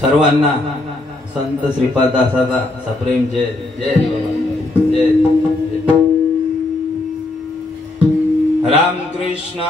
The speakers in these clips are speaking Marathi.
सर्वांना संत श्रीपाददासाचा सप्रेम जय जय बाबा जय जय। रामकृष्ण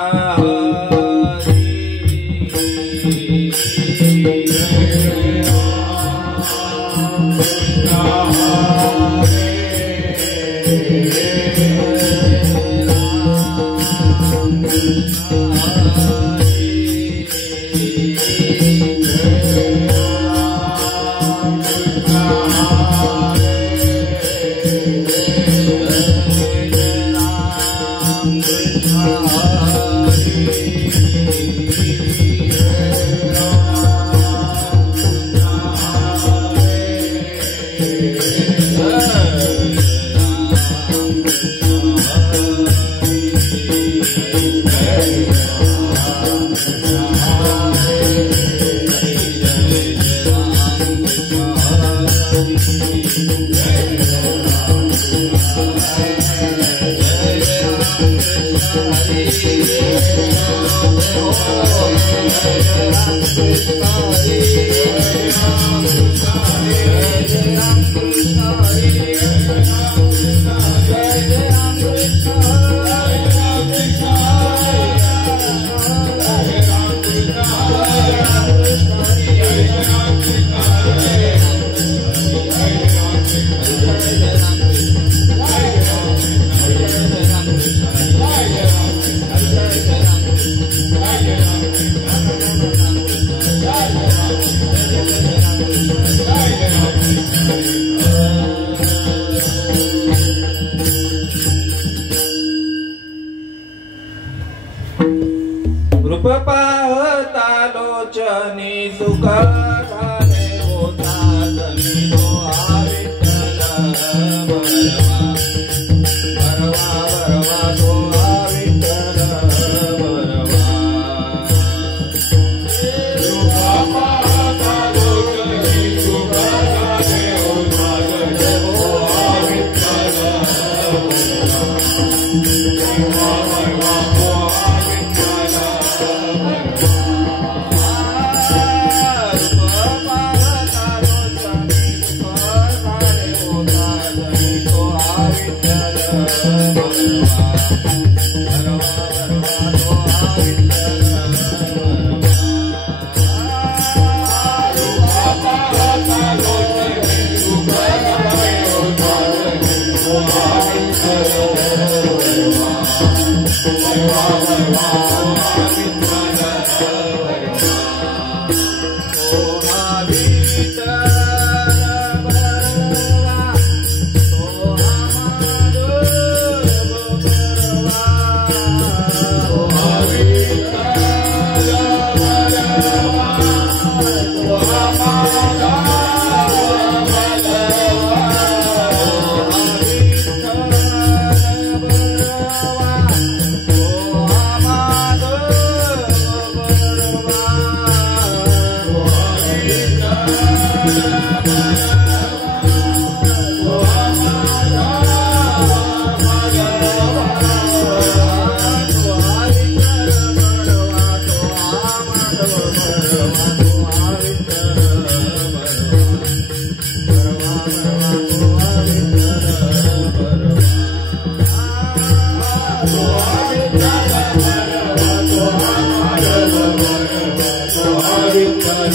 हरी तो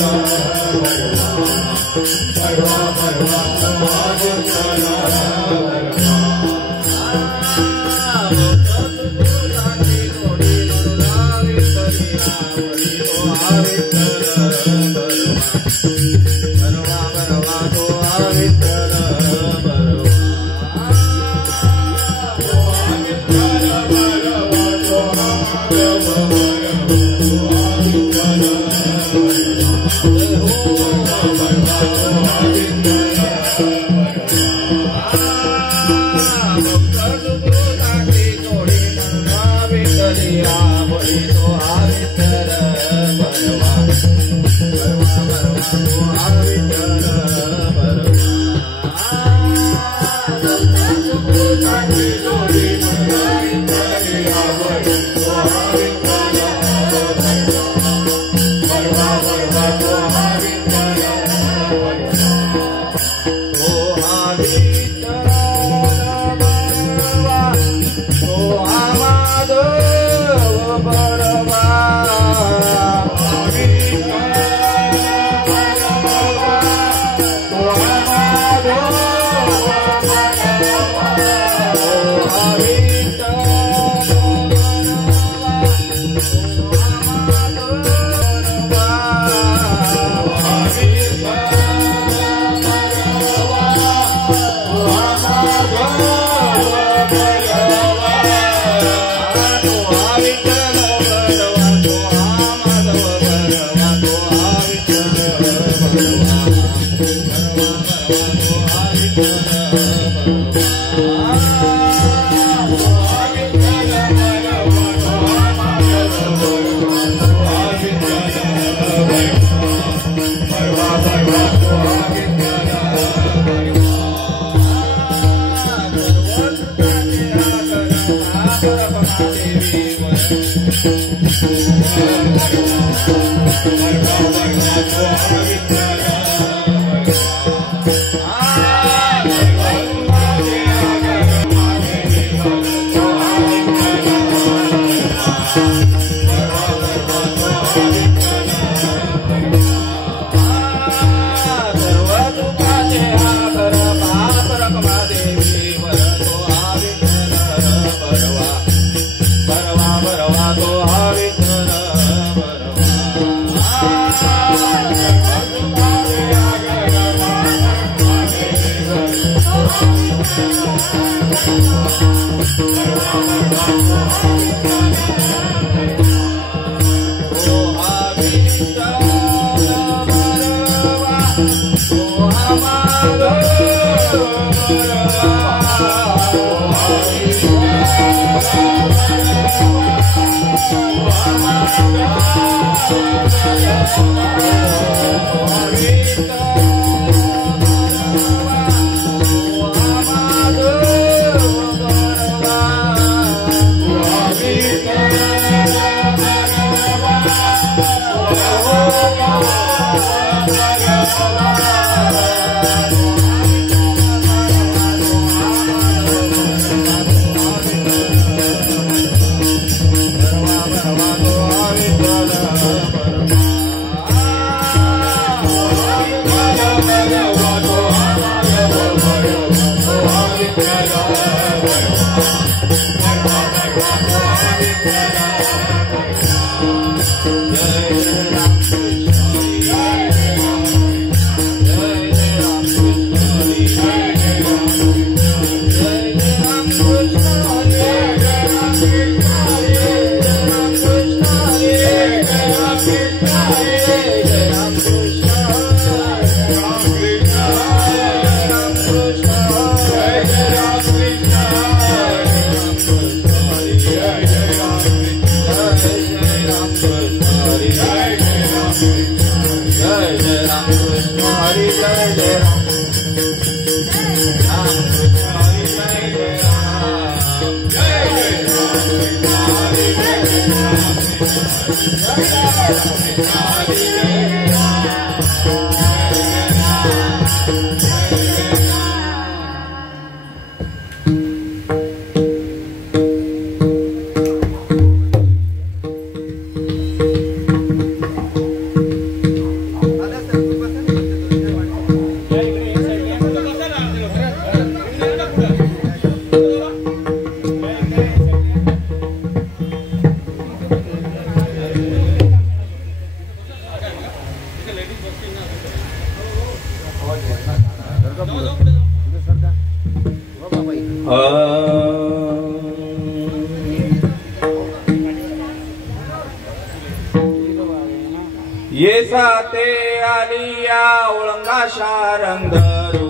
येसाते आलिया ओळंगा शारंगरू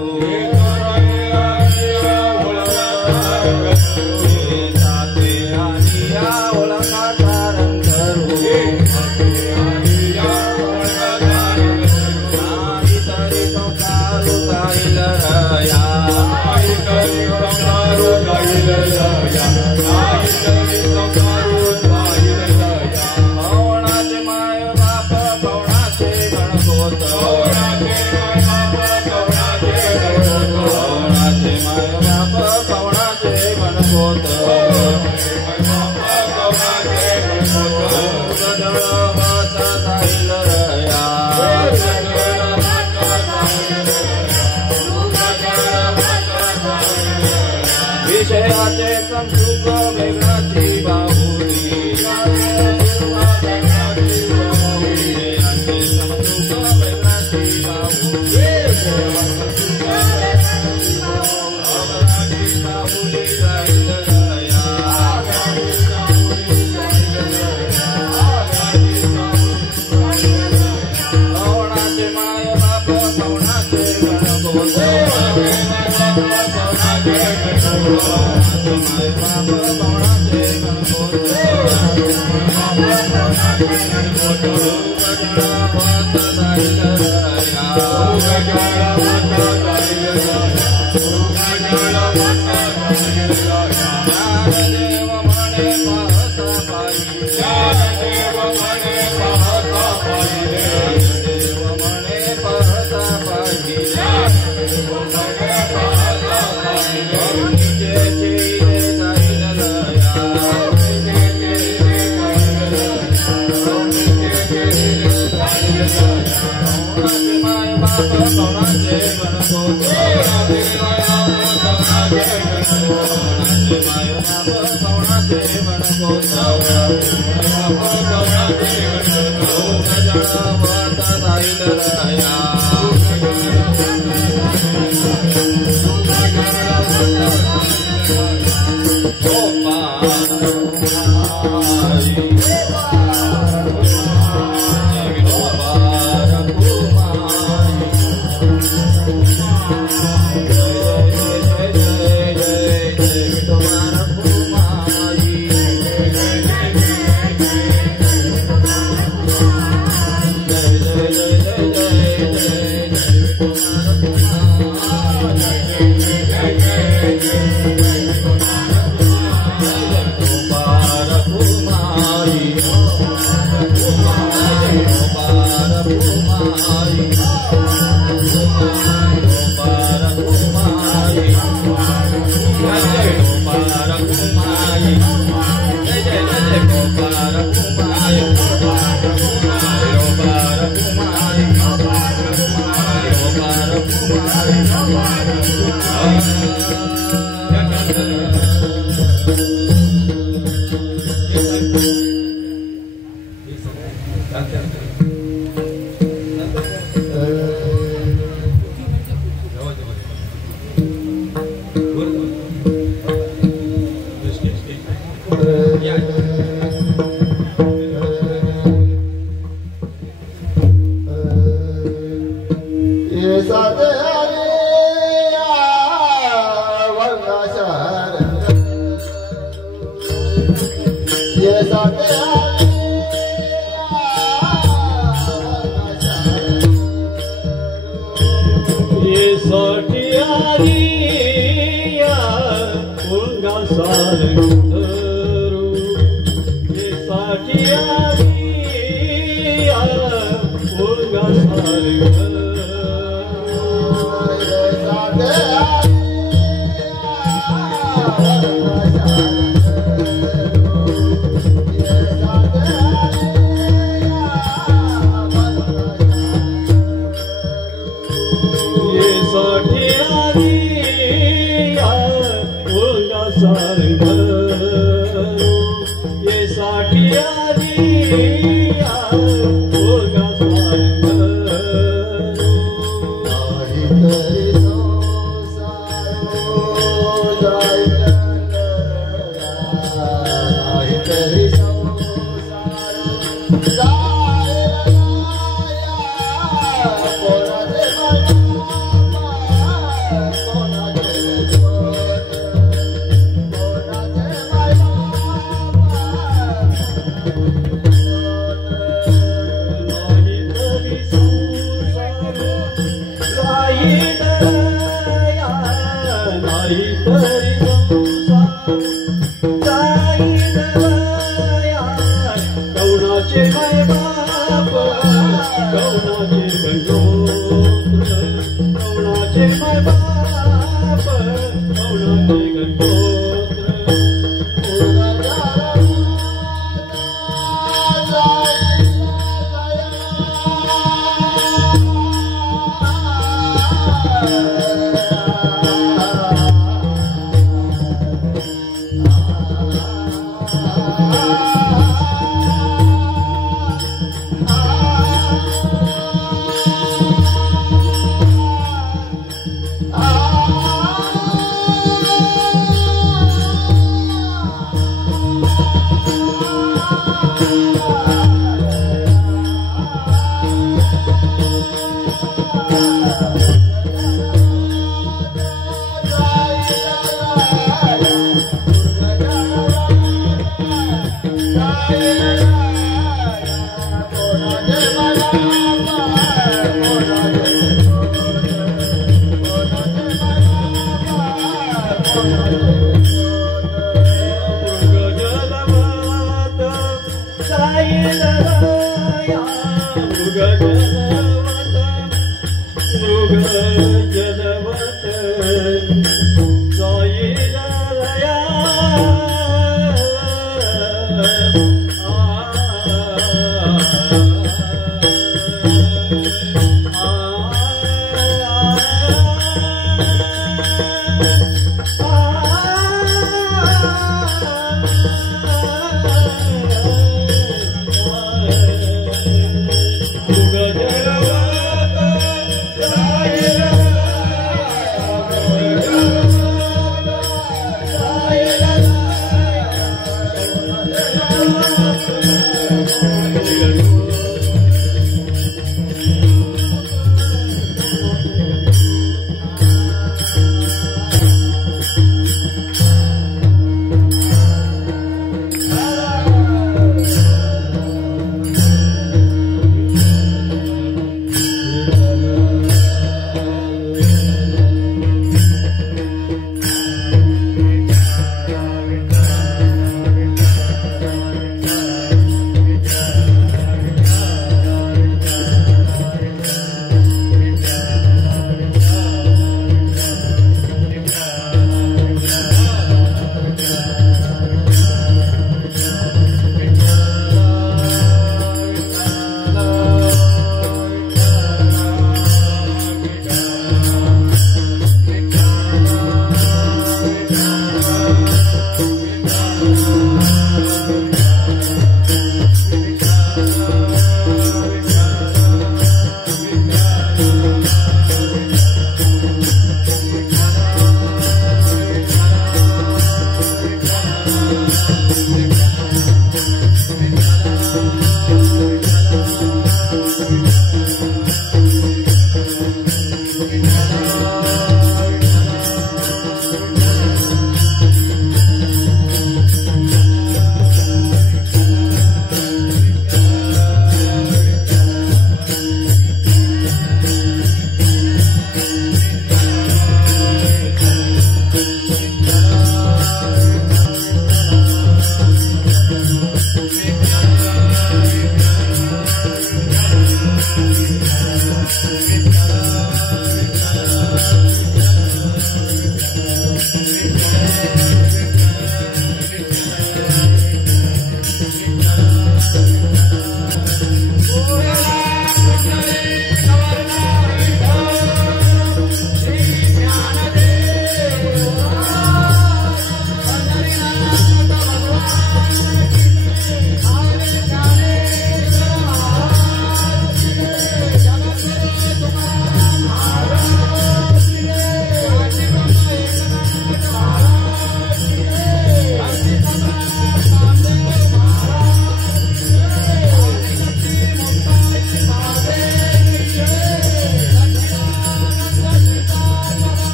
येसाते आलिया ओळंगा शारंगरू आई तरी तो कारू जाईल रया आई तरी तो कारू जाईल रया आई तरी तो कारू जाईल रया पवनाचे माय बाप पवनाचे गणगोत पवनाचे माय बाप पवनाचे गणगोत जळवत जाईल रया विषयाचे संसुख वेगळाची बाहुली विषयाचे संसुख वेगळाची बाहुली बाहुली जाईल रया पवनाचे माय बाप पवनाचे गणगोत देव म्हणे पाहता पायी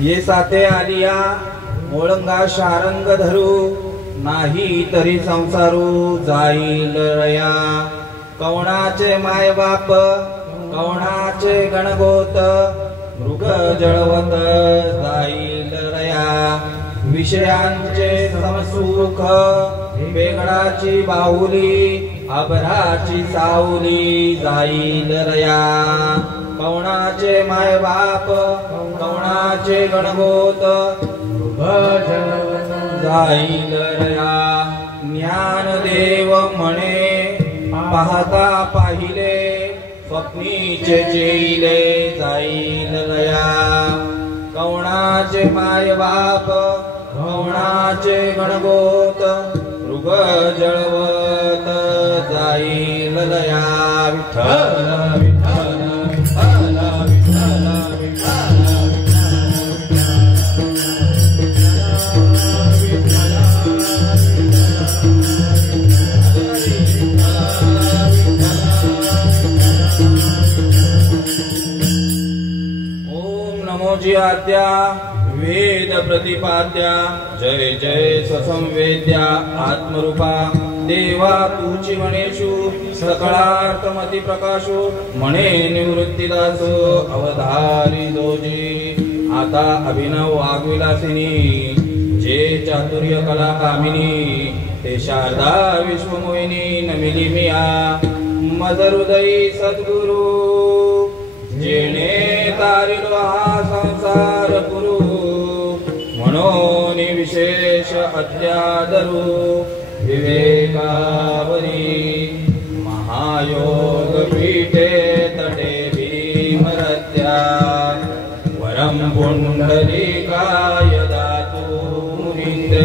ये साथे आलिया ओळंगा शारंग धरू नाही तरी संसारू जाईल रया कवणाचे माय बाप कवणाचे गणगोत मृग जळवत जाईल रया विषयांचे समसुख वेगळाची बाहुली अभराची सावली जाईल रया कवणाचे माय बाप कवणाचे गणगोत जाईल रया ज्ञानदेव म्हणे पाहता पाहिले स्वप्नीचे चेले जाईल रया कवणाचे माय बाप कवणाचे गणगोत मृग जळवत जाईल लया विठ्ठल विठ्ठल विठ्ठल विठ्ठल विठ्ठल नमोजी आद्या वेद प्रतिपाद्या जय जय ससंवेद्या आत्मरूपा देवा तुची म्हणेशु सकळार्थमती प्रकाशो म्हणे निवृत्तीदासो अवधारी दोजी आता अभिनव वाग्विलासिनी जे चातुर्य कला कामिनी ते शारदा विश्वमोहिनी नमिली मिया मद हृदयी सद्गुरु जेणे तारिलो हा संसार गुरु म्हणून विशेष अत्यादरू विवेकावरी महायोग पीठे तटे भीमरत्या वरम पुंडलिकाय दातु मुनींद्रे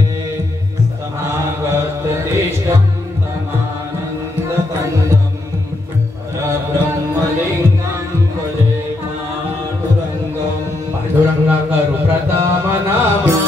समागततिष्ठं तमानंद कंदं परब्रह्मलिंगं भजे पांडुरंगं पांडुरंगा करू प्रथम नामा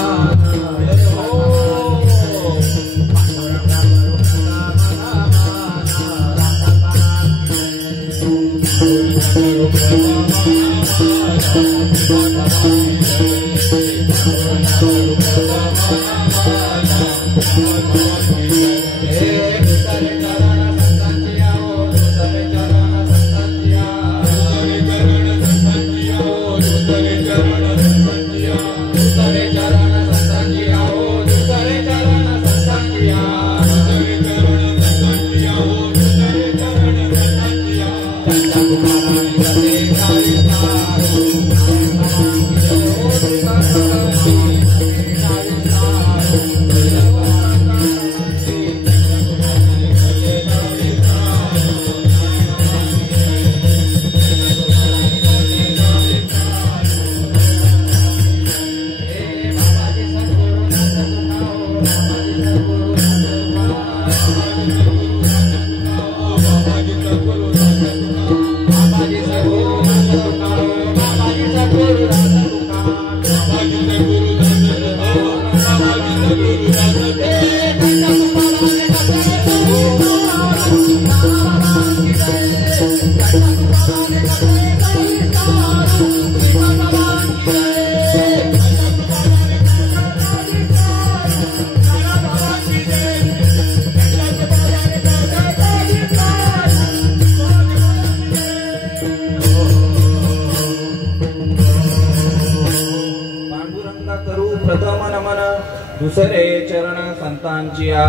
दुसरे चरण संतांचिया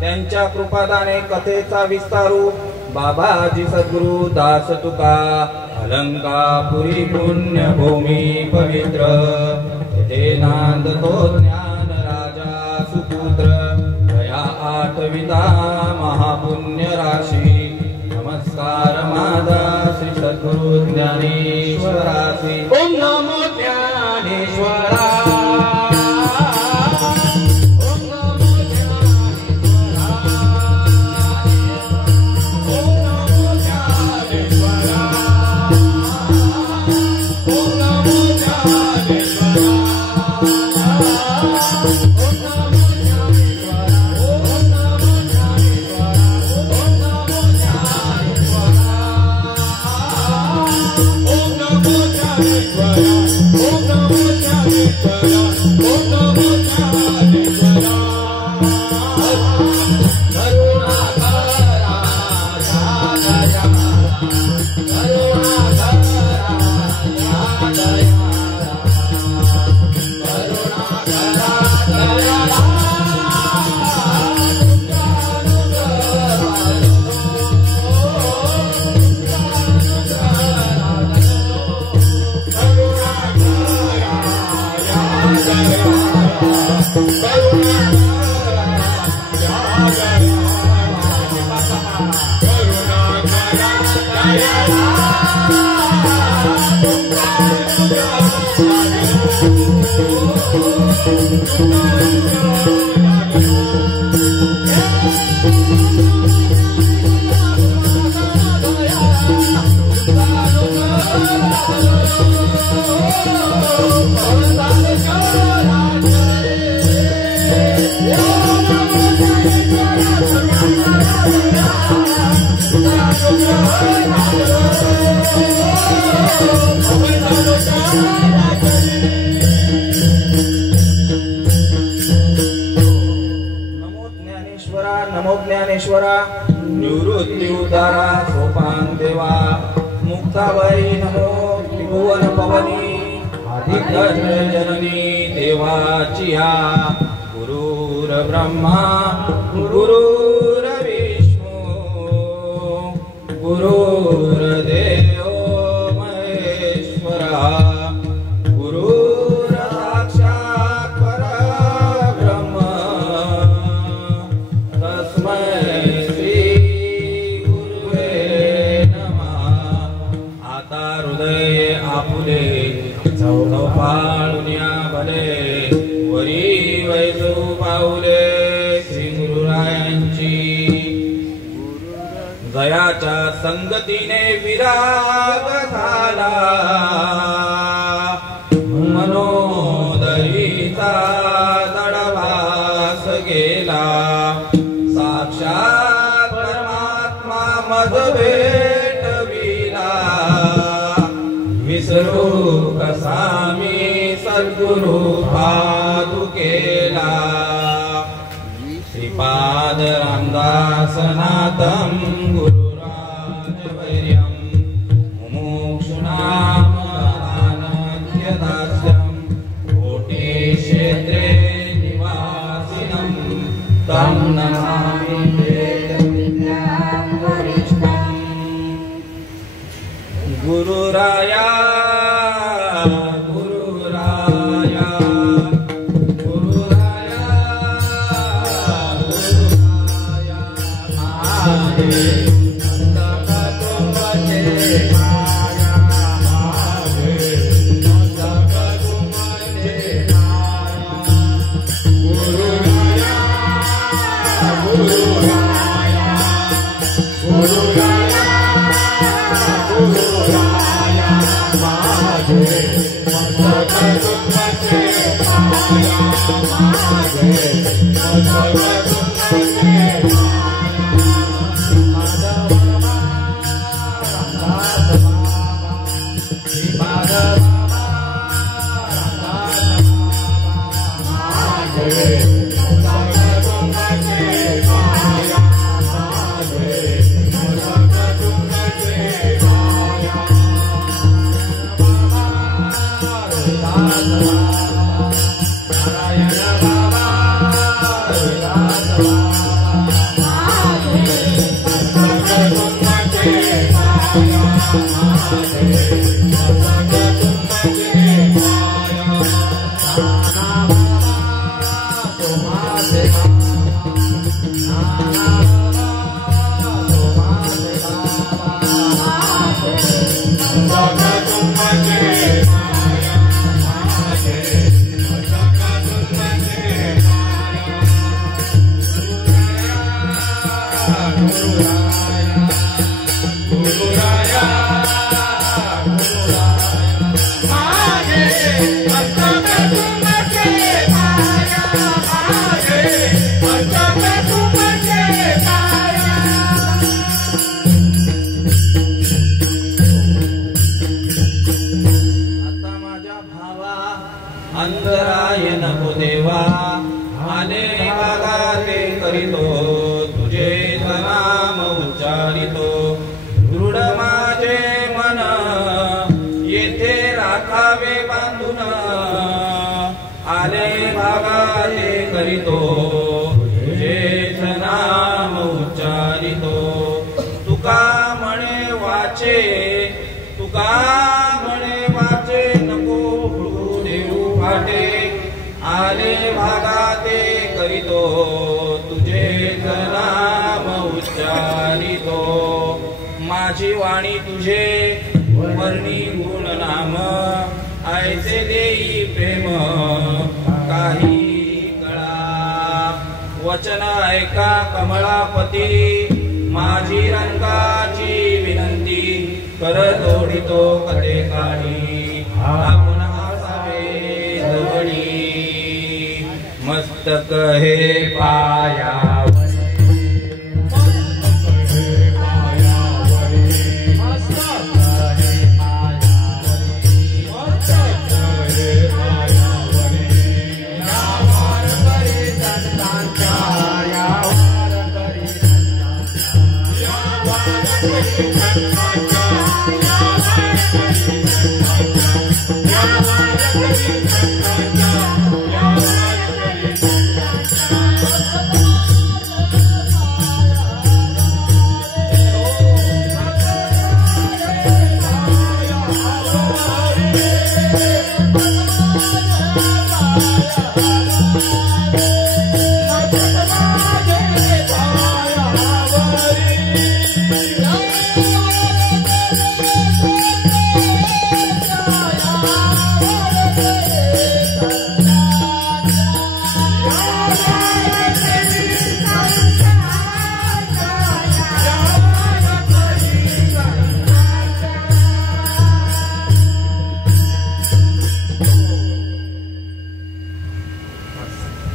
त्यांच्या कृपादाने कथेचा विस्तारू बाबाजी सद्गुरु दास तुका अलंकापुरी पुण्यभूमी पवित्र ते नांदतो ज्ञान राजा सुपुत्र दया आठविता महापुण्य राशी नमस्कार माझा श्री सद्गुरु ज्ञानेश्वरासी ओम नमो ज्ञानेश्वरा Oh, नमो ज्ञानेश्वरा निवृत्ती उदारा सोपान देवा मुक्ताबाई नमो त्रिभुवन पवनी आदित्य जननी देवाची या गुरुर ब्रह्मा गुरुर विष्णू गुरुर देव महेश्वरा गुरुर साक्षात परब्रह्म तस्मै श्री गुरुवे नमः. आता हृदय आपुले चौपाळुन्या भले वरी वैसू पाऊले श्री गुरुरायांची दयाच्या संगतीने विराग झाला मनोदरीचा दडभास गेला साक्षात परमात्मा मज भेटविला विसरू कसा मी सद्गुरु पादुकेला श्रीपाद रामदासनाथं गुरुराजवैर्यं मुमुक्षुणामदानत्यदास्यं कोटे क्षेत्रे निवासिनं तं नमामि वेदविज्ञानवरिष्ठम्. गुरुराया गुरुराया गुरुराया गुरुराया मागे नंदकतुमचे माया मागे नंदकतुमचे माया गुरुराया गुरुराया गुरुराया गुरुराया मागे नंदकतुमचे माया मागे नंदकतुमचे अंतराय नको देवा आले वागाते करीतो तुझे नाम उच्चारितो दृढ माझे मन येथे राखावे बांधून आले भागाते करीतो तुझे नाम उच्चारितो तुका म्हणे वाचे तुका म्हणे वाचे नको फाटे आले भागाते करीतो तुझे नाम उच्चारितो माझी वाणी तुझे वर्णी गुण नाम ऐसे देई प्रेम का काही कळा वचन ऐका कमळापती माझी रंगाची विनंती कर तोडितो कथे काढी आपण असावे जवळी मस्तक हे पायावरी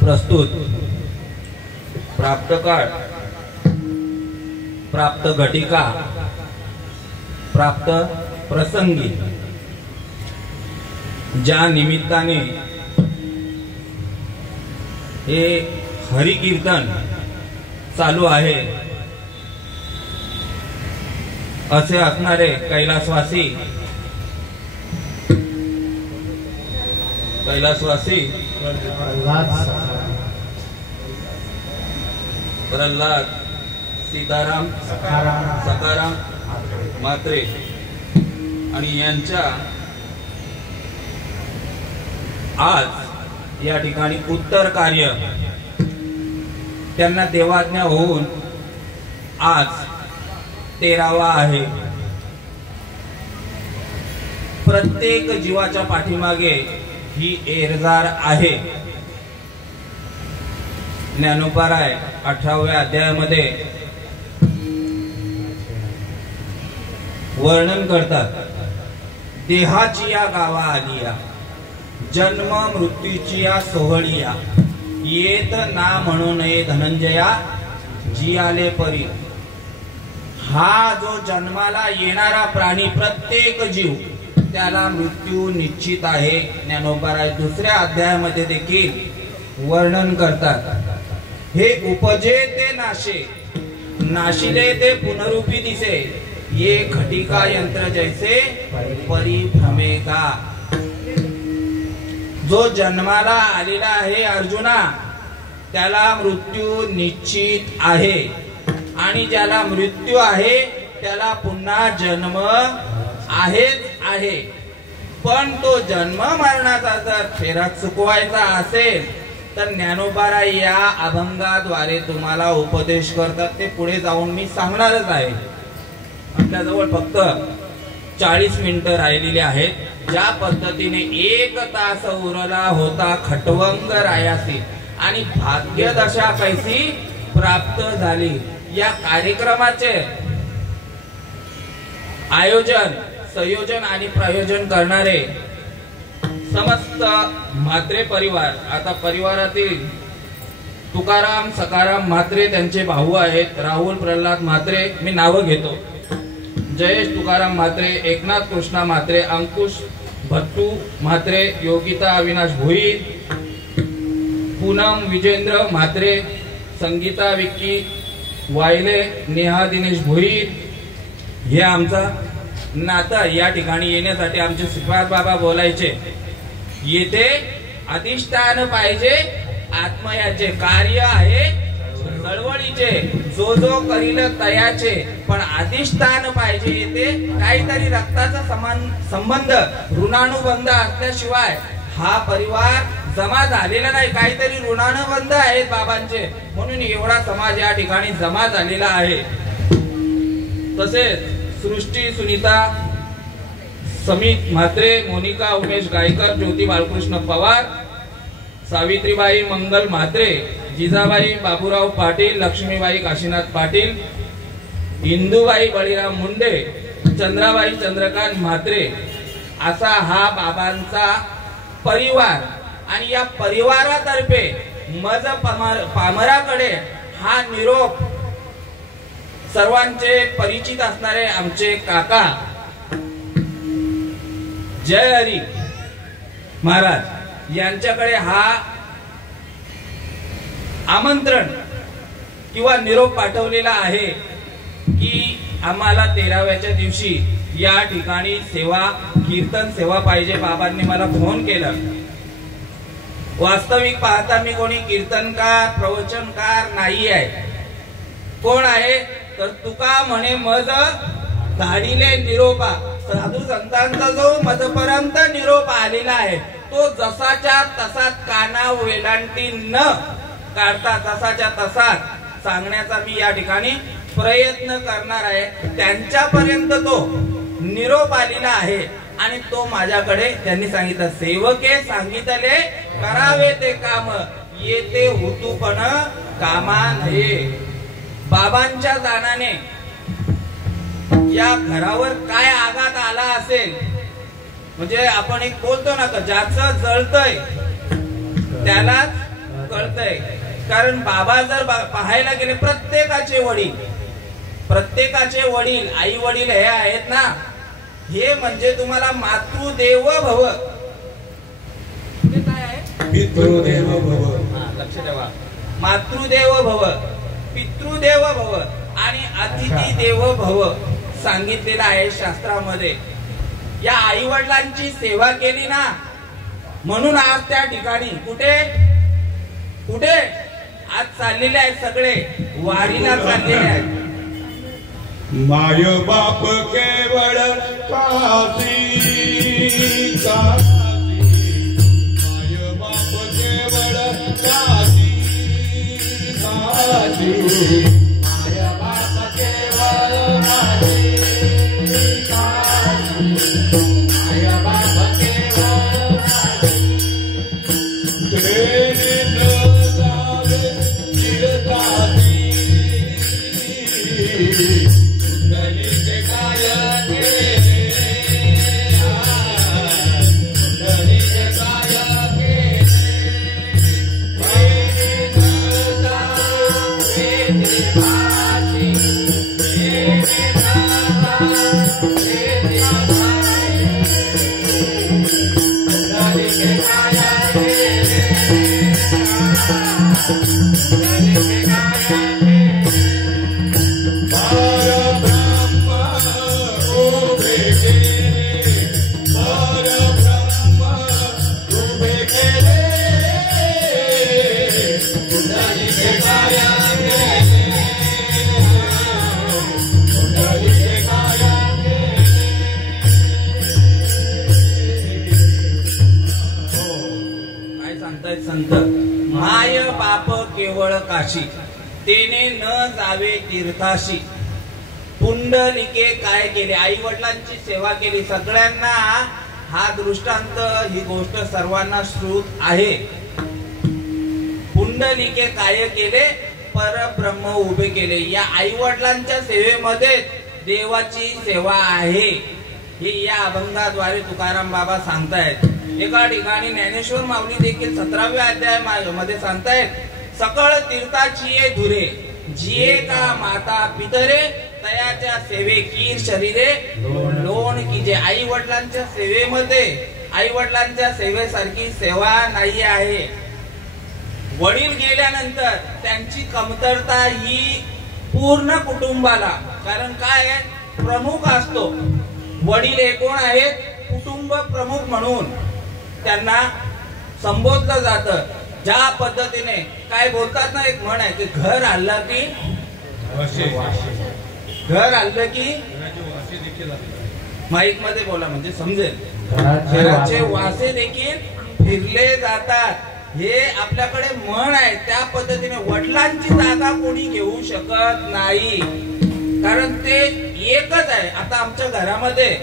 प्रस्तुत प्राप्त काळ प्राप्त घटिका प्राप्त प्रसंगी ज्या निमित्ताने हे हरिकीर्तन चालू आहे असे असणारे कैलासवासी प्रल्हाद सीताराम सकाराम म्हात्रे आणि यांच्या आज या ठिकाणी उत्तर कार्य त्यांना देवाज्ञा होऊन आज 13वा आहे. प्रत्येक जीवाच्या पाठीमागे ही एरजार आहे. ज्ञानोपाराय 18व्या अध्यायामध्ये वर्णन करतात. देहाची या गावा आलिया जन्म मृत्यूची या सोहळिया येत ना म्हणू नये धनंजया जी आले परी. हा जो जन्माला येणारा प्राणी प्रत्येक जीव त्याला मृत्यू निश्चित आहे. ज्ञानोपाराय 2ऱ्या अध्यायामध्ये देखील वर्णन करतात. हे उपजे ते नाशे नाशिले ते पुनरुपी दिसे ये घटिका यंत्र जैसे परिभ्रमेगा. जो जन्माला आलेला आहे अर्जुना त्याला मृत्यू निश्चित आहे आणि ज्याला मृत्यू आहे त्याला पुन्हा जन्म आहेच आहे. पण तो जन्म मरणाचा जर फेरा चुकवायचा असेल तर ज्ञानोबाराय या अभंगाद्वारे तुम्हाला उपदेश करतात. ते पुढे जाऊन मी सांगणारच आहे. आपल्याजवळ फक्त 40 मिनिटं राहिलेली आहेत. ज्या पद्धतीने 1 तास उरला होता खटवंग रायासी आणि भाग्यदशा कैसी प्राप्त झाली. या कार्यक्रमाचे आयोजन संयोजन आणि प्रयोजन करणारे समस्त म्हात्रे परिवार. आता परिवारातील तुकाराम सकाराम म्हात्रे त्यांचे भाऊ आहेत राहुल प्रल्हाद म्हात्रे. मी नाव घेतो. जयेश तुकाराम म्हात्रे, एकनाथ कृष्णा म्हात्रे, अंकुश भट्टू म्हात्रे, योगिता अविनाश भोईर, पूनम विजेंद्र म्हात्रे, संगीता विक्की वायले, नेहा दिनेश भोईर. हे आमचा नाता. या ठिकाणी येण्यासाठी आमचे श्रीपाद बाबा बोलायचे येथे अधिष्ठान पाहिजे आत्मयाचे कार्य आहे चळवळीचे जो जो करील तयाचे. पण अधिष्ठान पाहिजे येथे काहीतरी रक्ताचा संबंध ऋणानुबंध असल्याशिवाय हा परिवार जमा झालेला नाही. काहीतरी ऋणानुबंध आहेत बाबांचे म्हणून एवढा समाज या ठिकाणी जमा झालेला आहे. तसेच सृष्टी सुनीता समित म्हात्रे, मोनिका उमेश गायकर, ज्योती बाळकृष्ण पवार, सावित्रीबाई मंगल म्हात्रे, जिजाबाई बाबूराव पाटील, लक्ष्मीबाई काशीनाथ पाटील, इंदुबाई बळीराम मुंडे, चंद्राबाई चंद्रकांत म्हात्रे असा हा बाबांचा परिवार. आणि या परिवारातर्फे मज पामराकडे हा निरोप सर्वांचे परिचित असणारे आमचे काका जय हरी महाराज यांच्याकडे हा आमंत्रण किंवा निरोप पाठवलेला आहे की आम्हाला 13व्याच्या दिवशी या ठिकाणी सेवा कीर्तन सेवा पाहिजे. बाबांनी मला फोन केला. वास्तविक पाहता मी कोणी कीर्तनकार प्रवचनकार नाही आहे. कोण आहे तर तुका म्हणे मज धाडीले निरोपा. साधू संतांचा जो मजपर्यंत निरोप आलेला आहे तो जसाच्या तसाच काना वेलांटी न काढता तसाच्या तसाच सांगण्याचा मी या ठिकाणी प्रयत्न करणार आहे. त्यांच्यापर्यंत तो निरोप आलेला आहे आणि तो माझ्याकडे त्यांनी सांगितलं, सेवके सांगितले करावे ते काम, येते हुतूपण कामा नये. बाबांच्या दानाने या घरावर काय आघात आला असेल, म्हणजे आपण एक बोलतो ना का ज्याचं जळतय त्यालाच कळतय. कारण बाबा जर पाहायला गेले प्रत्येकाचे वडील आई वडील हे आहेत ना, हे म्हणजे तुम्हाला मातृदेव भव. काय आहे पितृदेव भव. लक्ष ठेवा. मातृदेव भव, पितृदेव भव आणि अतिथी देव भव सांगितलेलं आहे शास्त्रामध्ये. या आई वडिलांची सेवा केली ना म्हणून आज त्या ठिकाणी कुठे कुठे आज चाललेले आहेत, सगळे वारीला चाललेले आहेत. माय बाप केवळ काशी माय बाप केवळ काशी माय बाप केवळ माय बाप केवळ माय बाप केवळ काशी, तेने न जावे तीर्थाशी. पुंडलिके काय केले, आई वडिलांची सेवा केली. सगळ्यांना हा दृष्टांत, ही गोष्ट सर्वांना श्रुत आहे. पुंडलिके काय केले, परब्रह्म उभे केले. या आई वडिलांच्या सेवेमध्ये देवाची सेवा आहे हे या अभंगाद्वारे तुकाराम बाबा सांगतायत. एका ठिकाणी ज्ञानेश्वर माऊली देखील 17व्या अध्यायामध्ये सांगतायत, सकळ तीर्थाची ये धुरे, जिये का माता पितरे, तयाच्या सेवे कीर शरीरे लोण कीजे. आई वडिलांच्या सेवेमध्ये आई वडिलांच्या सेवेसारखी सेवा नाही आहे. वडील गेल्यानंतर त्यांची कमतरता ही पूर्ण कुटुंबाला, कारण काय आहे प्रमुख असतो. वडील हे कोण आहेत, कुटुंब प्रमुख म्हणून त्यांना संबोधलं जातं. ज्या पद्धतीने काय बोलतात ना, एक म्हण आहे की घर हल्लं की माईक मध्ये बोला म्हणजे समजेल. घराचे वासे देखील फिरले जातात, हे आपल्याकडे म्हण आहे. त्या पद्धतीने वडिलांची जागा कोणी घेऊ शकत नाही, कारण ते एकच आहे. आता आमच्या घरामध्ये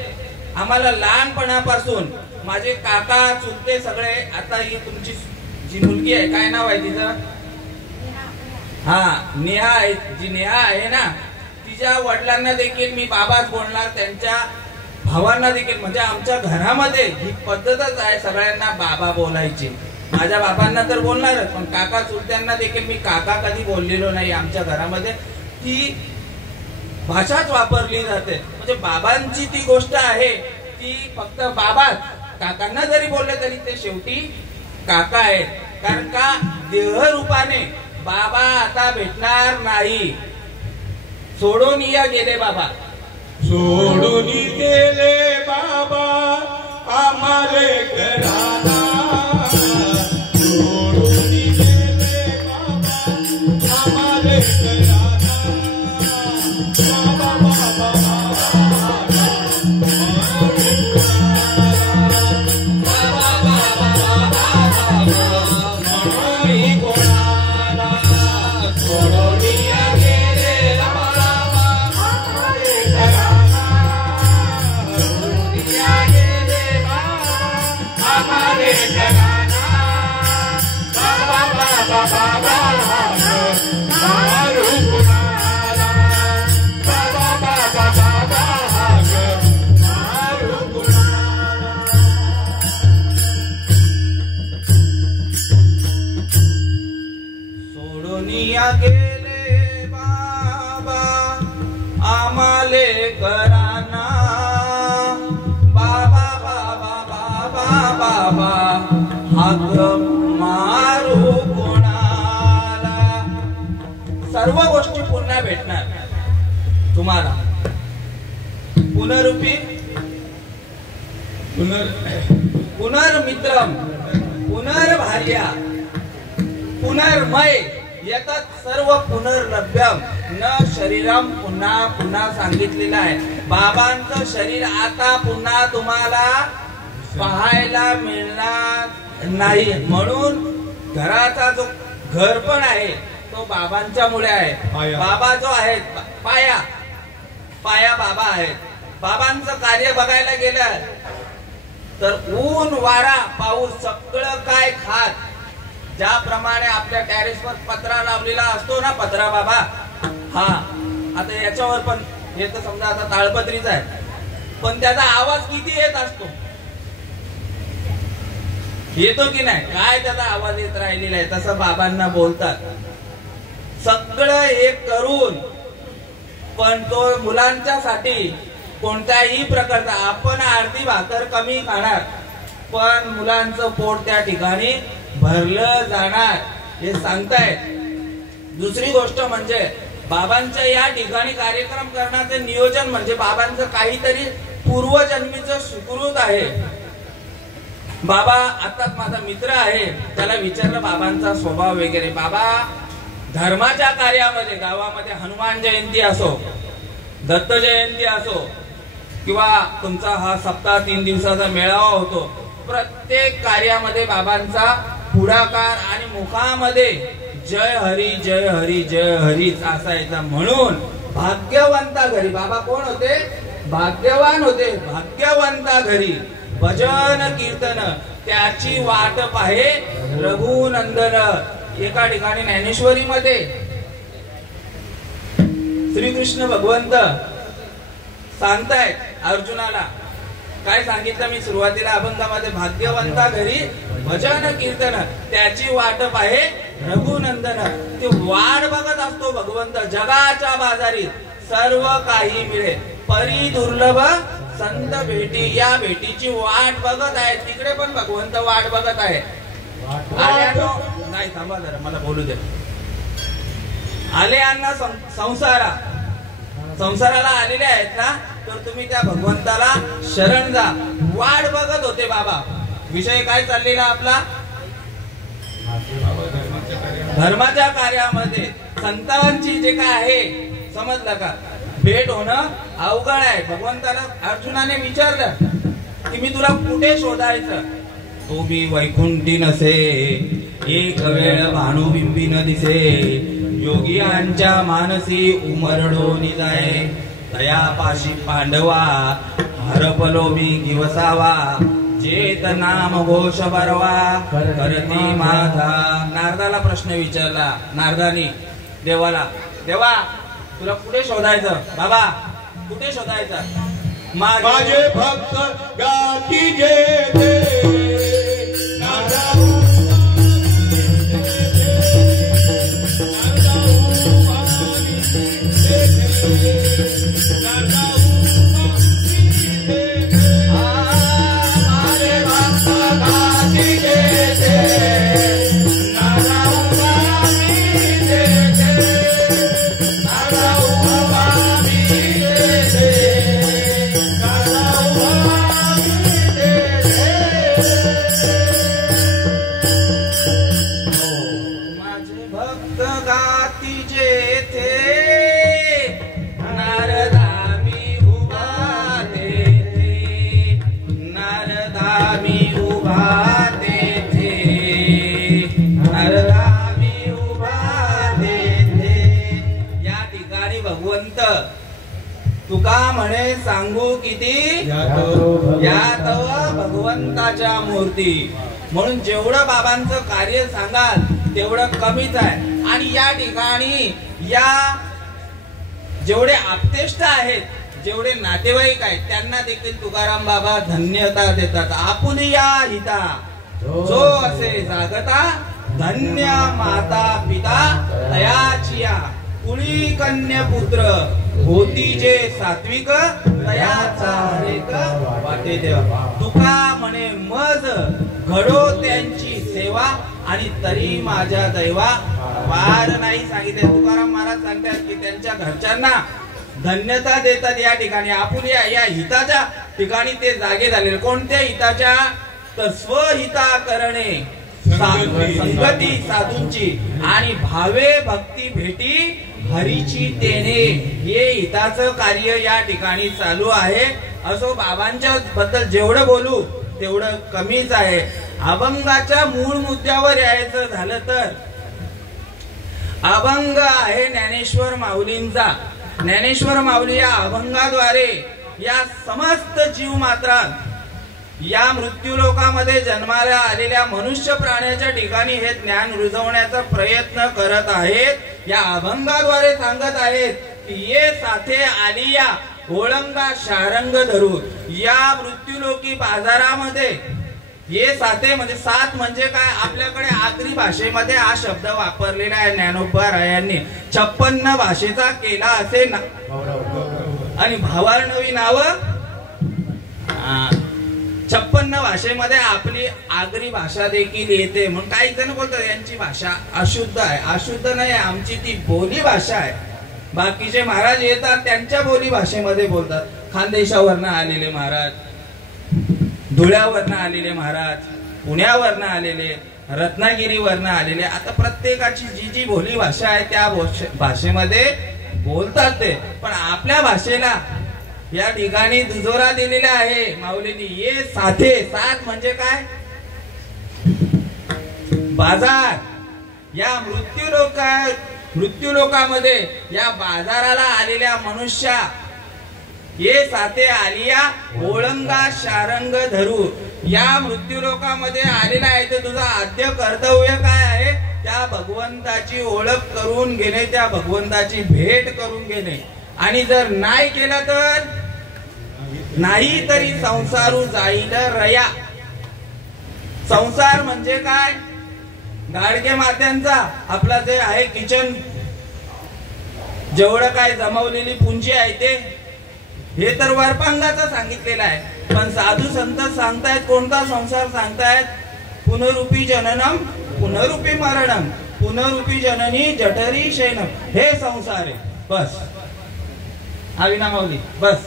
आम्हाला लहानपणापासून माझे काका चुलते सगळे, आता ही तुमची जी मुलगी आहे काय नाव आहे तिचं? हा नेहा आहे. जी नेहा आहे ना तिच्या वडिलांना देखील मी बाबाच बोलणार, त्यांच्या भावांना देखील. म्हणजे आमच्या घरामध्ये ही पद्धतच आहे सगळ्यांना बाबा बोलायची. माझ्या बाबांना तर बोलणारच, पण काका चुलत्यांना देखील मी काका कधी बोललेलो नाही. आमच्या घरामध्ये ती भाषाच वापरली जाते. म्हणजे बाबांची ती गोष्ट आहे ती फक्त बाबाच. काकांना जरी बोलले तरी ते शेवटी काका आहेत. कारण का देह रूपाने बाबा आता भेटणार नाही. सोडून या गेले बाबा, सोडून गेले बाबा आम्हाले घराला. सोडून गेले बाबा आम्हाले घराला. बाबा गेले बाबा आम्हाले घराना. बाबा बाबा बाबा बाबा हाक मारू कोणाला. सर्व गोष्टी पुन्हा भेटणार तुम्हाला. पुनरुपी पुनर्मित्रम पुनर्भार्या पुनर्मय येतात सर्व पुनर्लभ्यम न शरीरम. पुन्हा पुन्हा सांगितलेलं आहे बाबांचं शरीर आता पुन्हा तुम्हाला पाहायला मिळणार नाही. म्हणून घराचा जो घर पण आहे तो बाबांच्या मुळे आहे. बाबा जो आहे पाया पाया बाबा आहेत. बाबांचं कार्य बघायला गेलं तर ऊन वारा पाऊस सगळं काय खात. ज्याप्रमाणे आपल्या टेरेसवर पत्रा लावलेला असतो ना, पत्रा बाबा, हा आता याच्यावर पण हे तर समजा आता ताळपत्रीच आहे, पण त्याचा आवाज किती येत असतो, येतो की नाही, काय त्याचा आवाज येत राहिलेला आहे. तसं बाबांना बोलतात. सगळं हे करून पण तो मुलांच्यासाठी कोणत्याही प्रकारचा, आपण अर्धी भाकर कमी खाणार पण मुलांचं पोट त्या ठिकाणी भरलं जाणार हे सांगतायत. दुसरी गोष्ट म्हणजे बाबांच्या या ठिकाणी कार्यक्रम करण्याचे नियोजन म्हणजे बाबांचं काहीतरी पूर्वजन्मीचं सुकृत आहे. बाबा आताच माझा मित्र आहे, त्याला विचारलं बाबांचा स्वभाव वगैरे. बाबा धर्माच्या कार्यामध्ये गावामध्ये हनुमान जयंती असो, दत्त जयंती असो किंवा तुमचा हा सप्ताह 3 दिवसाचा मेळावा होतो, प्रत्येक कार्यामध्ये बाबांचा पुढाकार आणि मुखामध्ये जय हरी जय हरी जय हरीच असायचा. म्हणून भाग्यवंता घरी बाबा कोण होते, भाग्यवान होते. भाग्यवंता घरी भजन कीर्तन त्याची वाट पाहे रघुनंदन. एका ठिकाणी ज्ञानेश्वरी मध्ये श्रीकृष्ण भगवंत सांगतायत अर्जुनाला, काय सांगितलं मी सुरुवातीला अभंगामध्ये, भाग्यवंता घरी भजन कीर्तन त्याची वाट पाहे रघुनंदन. ते वाट बघत असतो भगवंत. जगाच्या बाजारी सर्व काही मिळेल, परी दुर्लभ संत भेटी, या भेटीची वाट बघत आहे. तिकडे पण भगवंत वाट बघत आहे. नाही थांबा जरा, मला बोलू दे. आले अण्णा संसाराला आलेले आहेत ना, तर तुम्ही त्या भगवंताला शरण जा. वाट बघत होते बाबा. विषय काय चाललेला आपला, धर्माच्या कार्यामध्ये संतांची जे काय आहे समजलं का, भेट होणं अवघड आहे. भगवंताला अर्जुनाने विचारलं की मी तुला कुठे शोधायचं, तो मी वैकुंठी नसे, एक वेळ भानुबिंबी न दिसे, योगियांच्या मानसी उमरडोनी जाय, तयापाशी पांडवा हरपलो मी दिवसावा, जेत नाम घोष बरवा करती माझा. नारदाला प्रश्न विचारला नारदानी देवाला, देवा तुला कुठे शोधायचं बाबा, कुठे शोधायचं? माझे भक्त गाती जेते तुका म्हणे सांगू किती यात भगवंताच्या मूर्ती. म्हणून जेवढं बाबांचं कार्य सांगाल तेवढं कमीच आहे. आणि या ठिकाणी या जेवढे आप्तेष्ट आहेत, जेवढे नातेवाईक आहेत, त्यांना देखील तुकाराम बाबा धन्यता देतात. आपण या हिता जो असे जागता धन्य माता पिता तयाची या कुळी कन्या पुत्र होती जे सात्विक तयाचा हरेक वाटे देवा. तुका म्हणे मज घडो त्यांची सेवा आणि तरी माझ्या दैवा वार नाही. सांगितले तुकाराम महाराज सांगतात की त्यांच्या घरच्यांना धन्यता देतात. या ठिकाणी आपण या हिताच्या ठिकाणी ते जागे झालेले. कोणत्या हिताच्या? तर स्वहिता करणे संगती साधूंची आणि भावे भक्ती भेटी हरीची तेने. हे हिताचं कार्य या ठिकाणी चालू आहे. असो बाबांच्या बद्दल जेवढं बोलू तेवढं कमीच आहे. अभंगाच्या मूळ मुद्द्यावर यायचं झालं तर अभंग आहे ज्ञानेश्वर माऊलींचा. ज्ञानेश्वर माऊली या अभंगाद्वारे या समस्त जीव मात्रात या मृत्यूलोकामध्ये जन्माला आलेल्या मनुष्य प्राण्याच्या ठिकाणी हे ज्ञान रुजवण्याचा प्रयत्न करत आहेत. या अभंगाद्वारे सांगत आहेत की ये साथे आलिया ओळंगा शारंग धरू. या मृत्यूलोकी बाजारामध्ये ये साथे म्हणजे सात म्हणजे काय? आपल्याकडे आगरी भाषेमध्ये हा शब्द वापरलेला आहे. ज्ञानोबा रायांनी 56 भाषेचा केला असे आणि भावार्णवी नाव 56 भाषेमध्ये आपली आगरी भाषा देखील येते. म्हणून काही जण बोलतात यांची भाषा अशुद्ध आहे. अशुद्ध नाही, आमची ती बोली भाषा आहे. बाकीचे महाराज येतात त्यांच्या बोली भाषेमध्ये बोलतात. खानदेशावरनं आलेले महाराज, धुळ्यावरनं आलेले महाराज, पुण्यावरनं आलेले, रत्नागिरीवरनं आलेले. आता प्रत्येकाची जी जी बोली भाषा आहे त्या भाषेमध्ये बोलतात ते. पण आपल्या भाषेला या ठिकाणी दुजोरा दिलेला आहे माऊलींनी. ये साथे, साथ म्हणजे काय? बाजार. या मृत्यूलोकामध्ये या बाजाराला आलेल्या मनुष्या ये साथे आलिया ओळंगा शारंग धरू. या मृत्यूलोकामध्ये आलेला आहे तर तुझं आद्य कर्तव्य काय आहे? त्या भगवंताची ओळख करून घेणे, त्या भगवंताची भेट करून घेणे. आणि जर नाही केलं तर नाही तरी संसारू जाईल रया. संसार म्हणजे काय? गाडगे मात्यांचा आपला जे आहे किचन, जेवढं काय जमवलेली पुंजी आहे ते, हे तर वरपांगाचं सांगितलेलं आहे. पण साधू संत सांगतायत कोणता संसार सांगतायत? पुनरुपी जननम पुनरुपी मरणम पुनरुपी जननी जठरी शयनम. हे संसार आहे. बस आविना माऊली बस.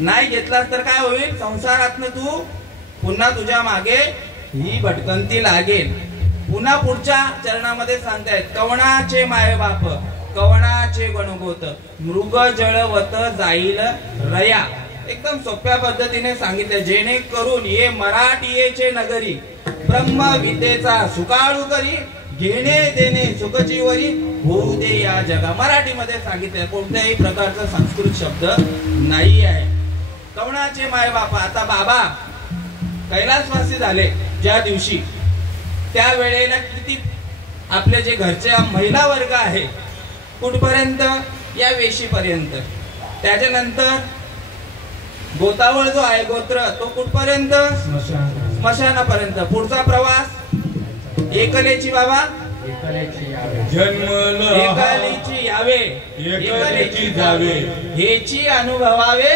नाही घेतलास तर काय होईल? संसारातनं तू पुन्हा तुझ्या मागे ही भटकंती लागेल. पुन्हा पुढच्या चरणामध्ये सांगतायत कवणाचे माय बाप कवणाचे गणगोत मृग जळवत जाईल रया. एकदम सोप्या पद्धतीने सांगितले. जेणेकरून ये मराठीचे नगरी ब्रह्मविद्येचा सुकाळू करी घेणे देणे सुखजीवरी होऊ दे या जगा. मराठीमध्ये सांगितले. कोणत्याही प्रकारचा संस्कृत शब्द नाही आहे. कवणाचे माय बापा. आता बाबा कैलासवासी झाले ज्या दिवशी, त्या वेळेला किती आपले जे घरच्या महिला वर्ग आहे कुठपर्यंत, या वेशीपर्यंत. त्याच्यानंतर गोतावळ जो आहे गोत्र, तो कुठपर्यंत, स्मशानापर्यंत. पुढचा प्रवास एकलेची बाबा जन्मल एकालीची यावे, एकलेची जावे, हेची अनुभवावे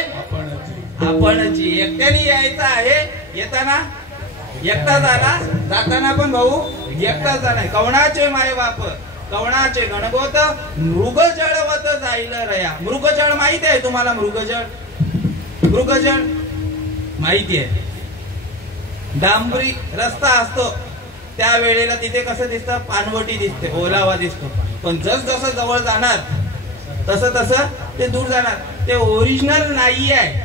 आपणची. एकट्याने यायचं आहे, येताना एकटा झाला, जाताना पण भाऊ एकटा झाला. कवणाचे माय बाप, कवणाचे गणगोत, मृगजळवत जाईल रया. मृगजळ माहिती आहे तुम्हाला? मृगजळ, मृगजळ माहिती आहे. डांबरी रस्ता असतो त्या वेळेला तिथे कसं दिसतं, पानवटी दिसते, ओलावा दिसतो. पण जस जसं जवळ जाणार तसं तसं ते दूर जाणार. ते ओरिजिनल नाही आहे.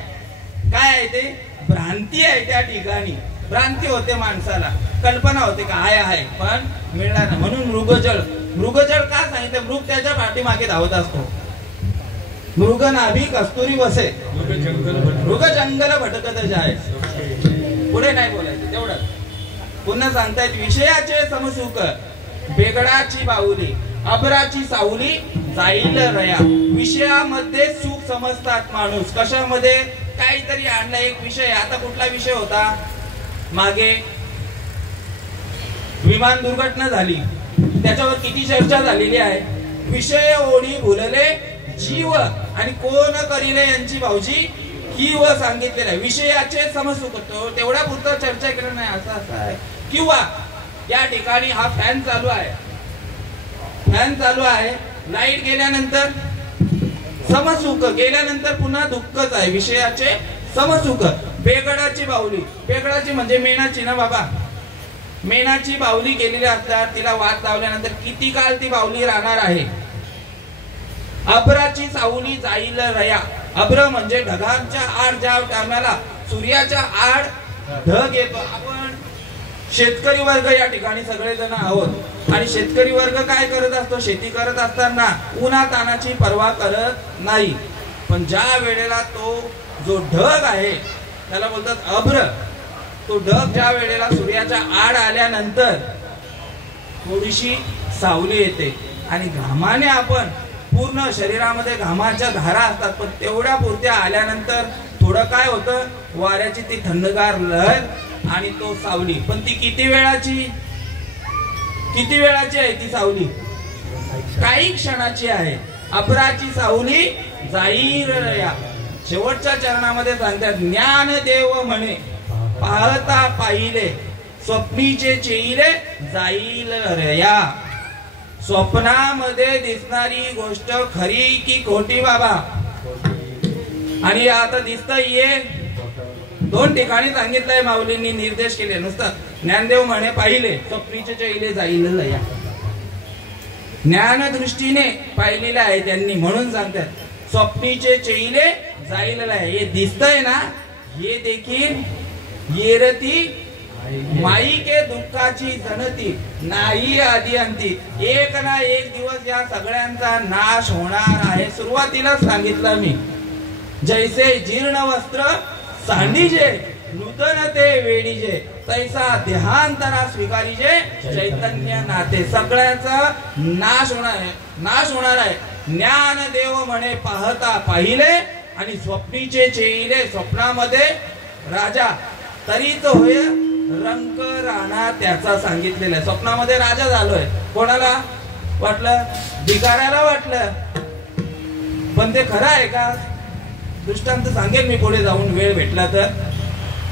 काय आहे ते? भ्रांती आहे. त्या ठिकाणी भ्रांती होते माणसाला, कल्पना होते काय आहे पण मिळणार नाही. म्हणून मृगजळ, मृगजळ का सांगितलं? मृग त्याच्या पाठीमागे धावत असतो. मृग नाभी कस्तुरी बसे, मृग जंगल भटकत जाय. पुढे नाही बोलायचं तेवढं. पुन्हा सांगतायत विषयाचे समसुख, बेगडाची बाहुली, अबराची सावली जाईल रया. विषयामध्ये सुख समजतात माणूस. कशामध्ये? काहीतरी आणला एक विषय. आता कुठला विषय होता? मागे विमान दुर्घटना झाली, त्याच्यावर किती चर्चा झालेली आहे. विषय ओढी भुलले जीव आणि कोण करिले यांची भाऊजी ही व सांगितलेलं आहे. विषयाचे समसुख तेवढ्या पुरतं चर्चा केलं नाही, असं असं आहे. किंवा या ठिकाणी हा फॅन चालू आहे, फॅन चालू आहे, लाईट गेल्यानंतर समसुख, गेल्यानंतर पुन्हा दुःखच आहे. विषयाचे समसुख. बेगडाची बाहुली, बेगडाची म्हणजे मेणाची ना बाबा. मेणाची बाहुली केलेली असतात, तिला वाद लावल्यानंतर किती काळ ती बाहुली राहणार आहे. अभ्राची सावली जाईल रया. अभ्र म्हणजे ढगांच्या आड, ज्या टायमाला सूर्याच्या आड ढग येतो. आपण शेतकरी वर्ग या ठिकाणी सगळेजण आहोत आणि शेतकरी वर्ग काय करत असतो? शेती करत असताना उन्हा तानाची पर्वा करत नाही. पण ज्या वेळेला तो जो ढग आहे त्याला बोलतात अभ्र, तो ढग ज्या वेळेला सूर्याच्या आड आल्यानंतर थोडीशी सावली येते आणि घामाने आपण पूर्ण शरीरामध्ये घामाच्या धारा असतात, पण तेवढ्या पुरत्या आल्यानंतर थोडं काय होतं, वाऱ्याची ती थंडगार लहर आणि तो सावली. पण ती किती वेळाची, किती वेळाची आहे ती सावली? काही क्षणाची आहे. अभ्राची सावली जाईल रया. शेवटच्या चरणामध्ये सांगतात ज्ञानदेव म्हणे पाहता पाहिले, स्वप्नीचे चेईले जाईल रया. स्वप्नामध्ये दिसणारी गोष्ट खरी की खोटी बाबा? आणि आता दिसतंय ये दोन ठिकाणी सांगितलंय, माऊलींनी निर्देश केले. नुसतं ज्ञानदेव म्हणे पाहिले, स्वप्नीचे चेईले जाईल रया. ज्ञान दृष्टीने पाहिलेलं आहे त्यांनी, म्हणून सांगतात स्वप्नीचे चेईले जाईल रया. हे दिसतंय ना, हे देखील येरती माई के दुःखाची जनती नाही आधी अंती. एक ना एक दिवस या सगळ्यांचा नाश होणार आहे. सुरुवातीला सांगितलं मी, जैसे जीर्ण वस्त्र सांडीजे, नूतन ते वेडीजे, तैसा देहांतरा स्वीकारीजे, चैतन्य नाते. सगळ्याचा नाश होणार आहे, नाश होणार आहे. ज्ञानदेव म्हणे पाहता पाहिले आणि स्वप्नीचे चेईले, स्वप्नामध्ये राजा तरीच होय रंग राणा त्याचा सांगितलेला आहे. स्वप्नामध्ये राजा झालोय. कोणाला वाटलं? भिकाऱ्याला वाटलं. पण ते खरं आहे का? दृष्टांत सांगेल मी पुढे जाऊन, वेळ भेटला तर.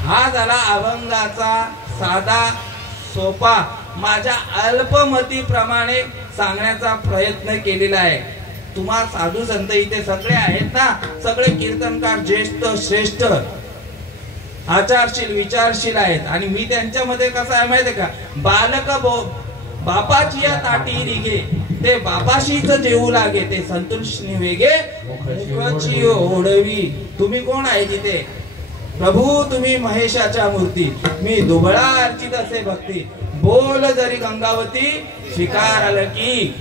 हा झाला अभंगाचा साधा सोपा, माझ्या अल्पमतीप्रमाणे सांगण्याचा प्रयत्न केलेला आहे. तुम्हा साधू संत इथे सगळे आहेत ना, सगळे कीर्तनकार ज्येष्ठ श्रेष्ठ आचारशील विचारशील आहेत. आणि मी त्यांच्यामध्ये कसं आहे माहितीये का? बालक बापाची या ताटी रिगे, ते बापाशीच जेवू लागे, ते संतुष्णी वेगे मुखाची ओढवी. तुम्ही कोण आहे तिथे? प्रभू तुम्ही महेशाच्या मूर्ती, मी दुबळा अर्चित असे भक्ती, बोल जरी गंगावती स्वीकार की.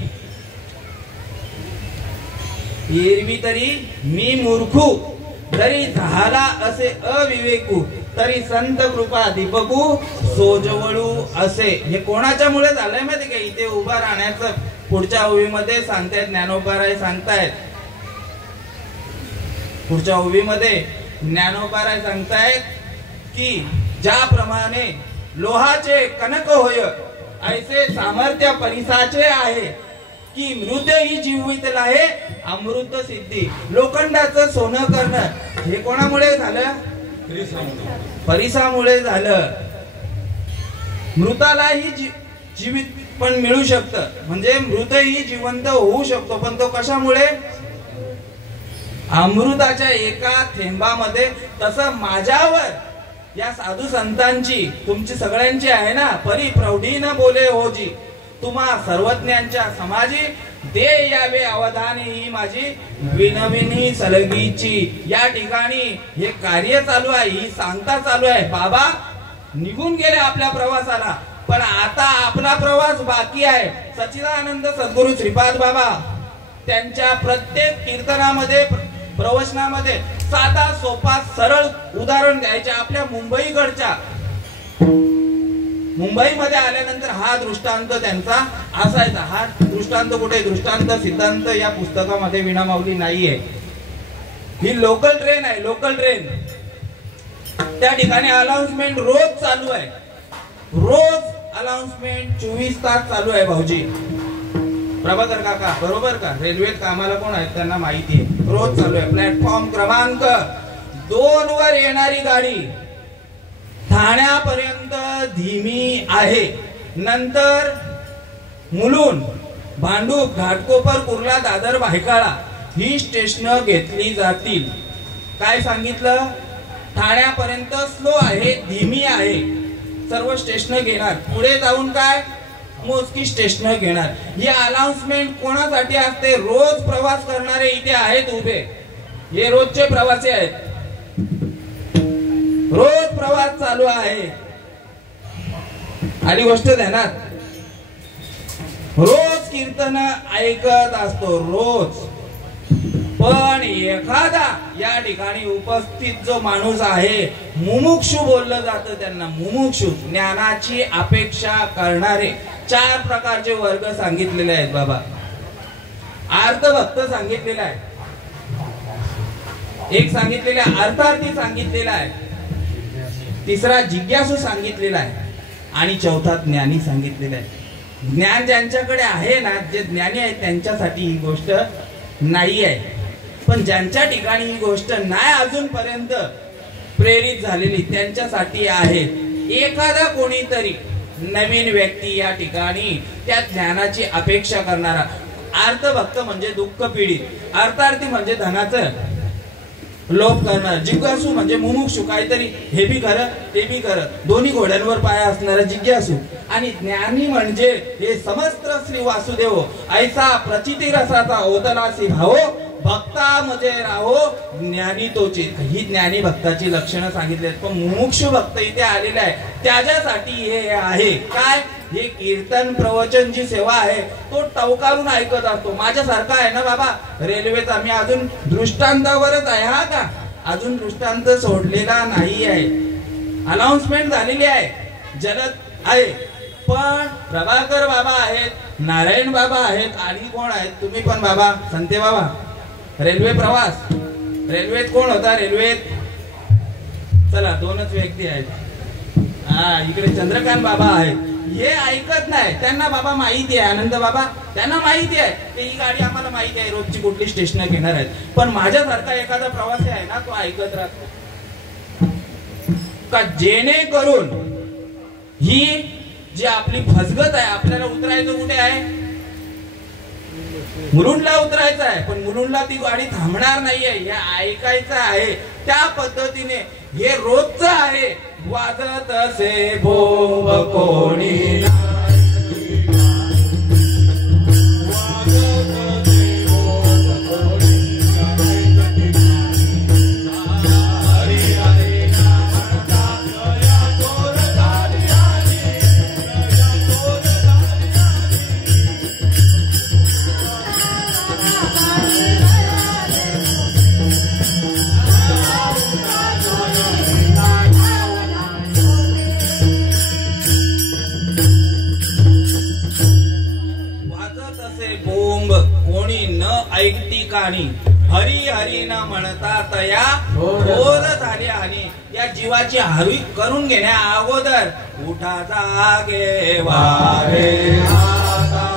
एरवी तरी मी मूर्खू जरी झाला असे अविवेकू तरी संत कृपा दीपकू सोजवळू असे. हे कोणाच्यामुळे झालंय माहिती का? इथे उभा राहण्याचं पुढच्या ओवीमध्ये सांगतायत, ज्ञानोबाराय सांगतायत. पुढच्या ओवीमध्ये ज्ञानोबाराय सांगतायत की ज्याप्रमाणे लोहाचे कनक होय ऐसे सामर्थ्य परिसाचे आहे की मृत ही जीवितला आहे अमृत सिद्धी. लोखंडाचं सोनं करणं हे कोणामुळे झालं? परिसामुळे झालं. मृतालाही जीवित पण मिळू शकतं, म्हणजे मृतही जिवंत होऊ शकतो, पण तो कशामुळे? अमृताच्या एका थेंबामध्ये. तसं माझ्यावर या साधू संतांची तुमची सगळ्यांची आहे ना, परी प्रौढी न बोले होजी तुम्हा सर्वज्ञांच्या समाजी दे यावे अवधाने ही माझी विनविनी सलगीची. या ठिकाणी हे कार्य चालू आहे, ही सांगता चालू आहे. बाबा निघून गेले आपल्या प्रवासाला, पण आता आपला प्रवास बाकी आहे. सच्चिदानंद सद्गुरु श्रीपाद बाबा त्यांच्या प्रत्येक कीर्तनामध्ये प्रवचनामध्ये साधा सोपा सरळ उदाहरण द्यायचे. आपल्या मुंबईकडच्या मुंबईमध्ये आल्यानंतर हा दृष्टांत त्यांचा असायचा. हा दृष्टांत कुठे? दृष्टांत सिद्धांत या पुस्तकामध्ये विणामाऊली नाहीये. ही लोकल ट्रेन आहे, लोकल ट्रेन. त्या ठिकाणी अनाउन्समेंट रोज चालू आहे, रोज अनाउन्समेंट 24 तास चालू आहे. भाऊजी प्रभाकर काका बरोबर का? रेल्वेत कामाला कोण आहेत त्यांना माहिती आहे. रोज चालू आहे. प्लॅटफॉर्म क्रमांक 2 वर येणारी गाडी ठाण्यापर्यंत धीमी आहे. नंतर मुलुंड, भांडूप, घाटकोपर, कुर्ला, दादर, भायखळा ही स्टेशन घेतली जातील. काय सांगितलं? ठाण्यापर्यंत स्लो आहे, धीमी आहे. सर्व स्टेशन घेणार. पुढे जाऊन काय? मोजकी स्टेशन घेणार. ही अनाउन्समेंट कोणासाठी असते? रोज प्रवास करणारे इथे आहेत उभे, हे रोजचे प्रवासी आहेत. रोज प्रवास चालू आहे. आणि गोष्ट ध्यानात, रोज कीर्तन ऐकत असतो, रोज. पण एखादा या ठिकाणी उपस्थित जो माणूस आहे मुमुक्षु बोललं जातं त्यांना. मुमुक्षु ज्ञानाची अपेक्षा करणारे 4 प्रकारचे वर्ग सांगितलेले आहेत बाबा. अर्थभक्त सांगितलेला आहे, एक सांगितलेला अर्थार्थी सांगितलेला आहे, तिसरा जिज्ञासू सांगितलेला आहे आणि चौथा ज्ञानी सांगितलेला आहे. ज्ञान ज्यांच्याकडे आहे ना, जे ज्ञानी आहेत त्यांच्यासाठी ही गोष्ट नाही आहे. पण ज्यांच्या ठिकाणी ही गोष्ट नाही अजूनपर्यंत प्रेरित झालेली त्यांच्यासाठी आहे. एखादा कोणीतरी नवीन व्यक्ती या ठिकाणी त्या ज्ञानाची अपेक्षा करणारा. अर्थभक्त म्हणजे दुःख पीडित, अर्थार्थी म्हणजे धनाचं लोभ करणार, जिज्ञासू म्हणजे मुमुक्षू, काहीतरी हे बी कर ते बी कर, दोन्ही घोड्यांवर पाय असणारा जिज्ञासू. आणि ज्ञानी म्हणजे हे समस्त श्री वासुदेव ऐसा प्रचिती रसाचा ओतलासी भावो भक्ता मजे राहो ज्ञानी तोची. ही ज्ञानी भक्ताची लक्षणं सांगितली. पण मुमुक्षु भक्त इथे आलेला आहे, त्याच्यासाठी हे आहे. काय? हे कीर्तन प्रवचन जी सेवा आहे तो टवकारून ऐकत असतो. माझ्यासारखा आहे ना बाबा रेल्वेचा. मी अजून दृष्टांतावरच आहे हा का, अजून दृष्टांत सोडलेला नाही आहे. अनाउन्समेंट झालेली आहे, जलद आहे. पण प्रभाकर बाबा आहेत, नारायण बाबा आहेत आणि कोण आहेत? तुम्ही पण बाबा, संते बाबा. रेल्वे प्रवास, रेल्वेत कोण होता? रेल्वेत चला 2च व्यक्ती आहेत. इकडे चंद्रकांत बाबा आहेत. हे ऐकत नाही, त्यांना बाबा माहिती आहे. आनंद बाबा त्यांना माहिती आहे की ही गाडी आम्हाला माहिती आहे रोजची कुठली स्टेशन घेणार आहेत. पण माझ्यासारखा एखादा प्रवासी आहे ना, तो ऐकत राहतो का, जेणेकरून ही जी आपली फसगत आहे. आपल्याला उतरायचं कुठे आहे? मुलुंडला उतरायचं आहे, पण मुलुंडला ती गाडी थांबणार नाहीये. हे ऐकायचं आहे. त्या पद्धतीने हे रोजचं आहे. वाजत असे भोव कोणी ऐकती काणी हरी हरी न म्हणता तया बोल झाली आणि या जीवाची हरी करून घेण्या अगोदर उठा जागे वारे आता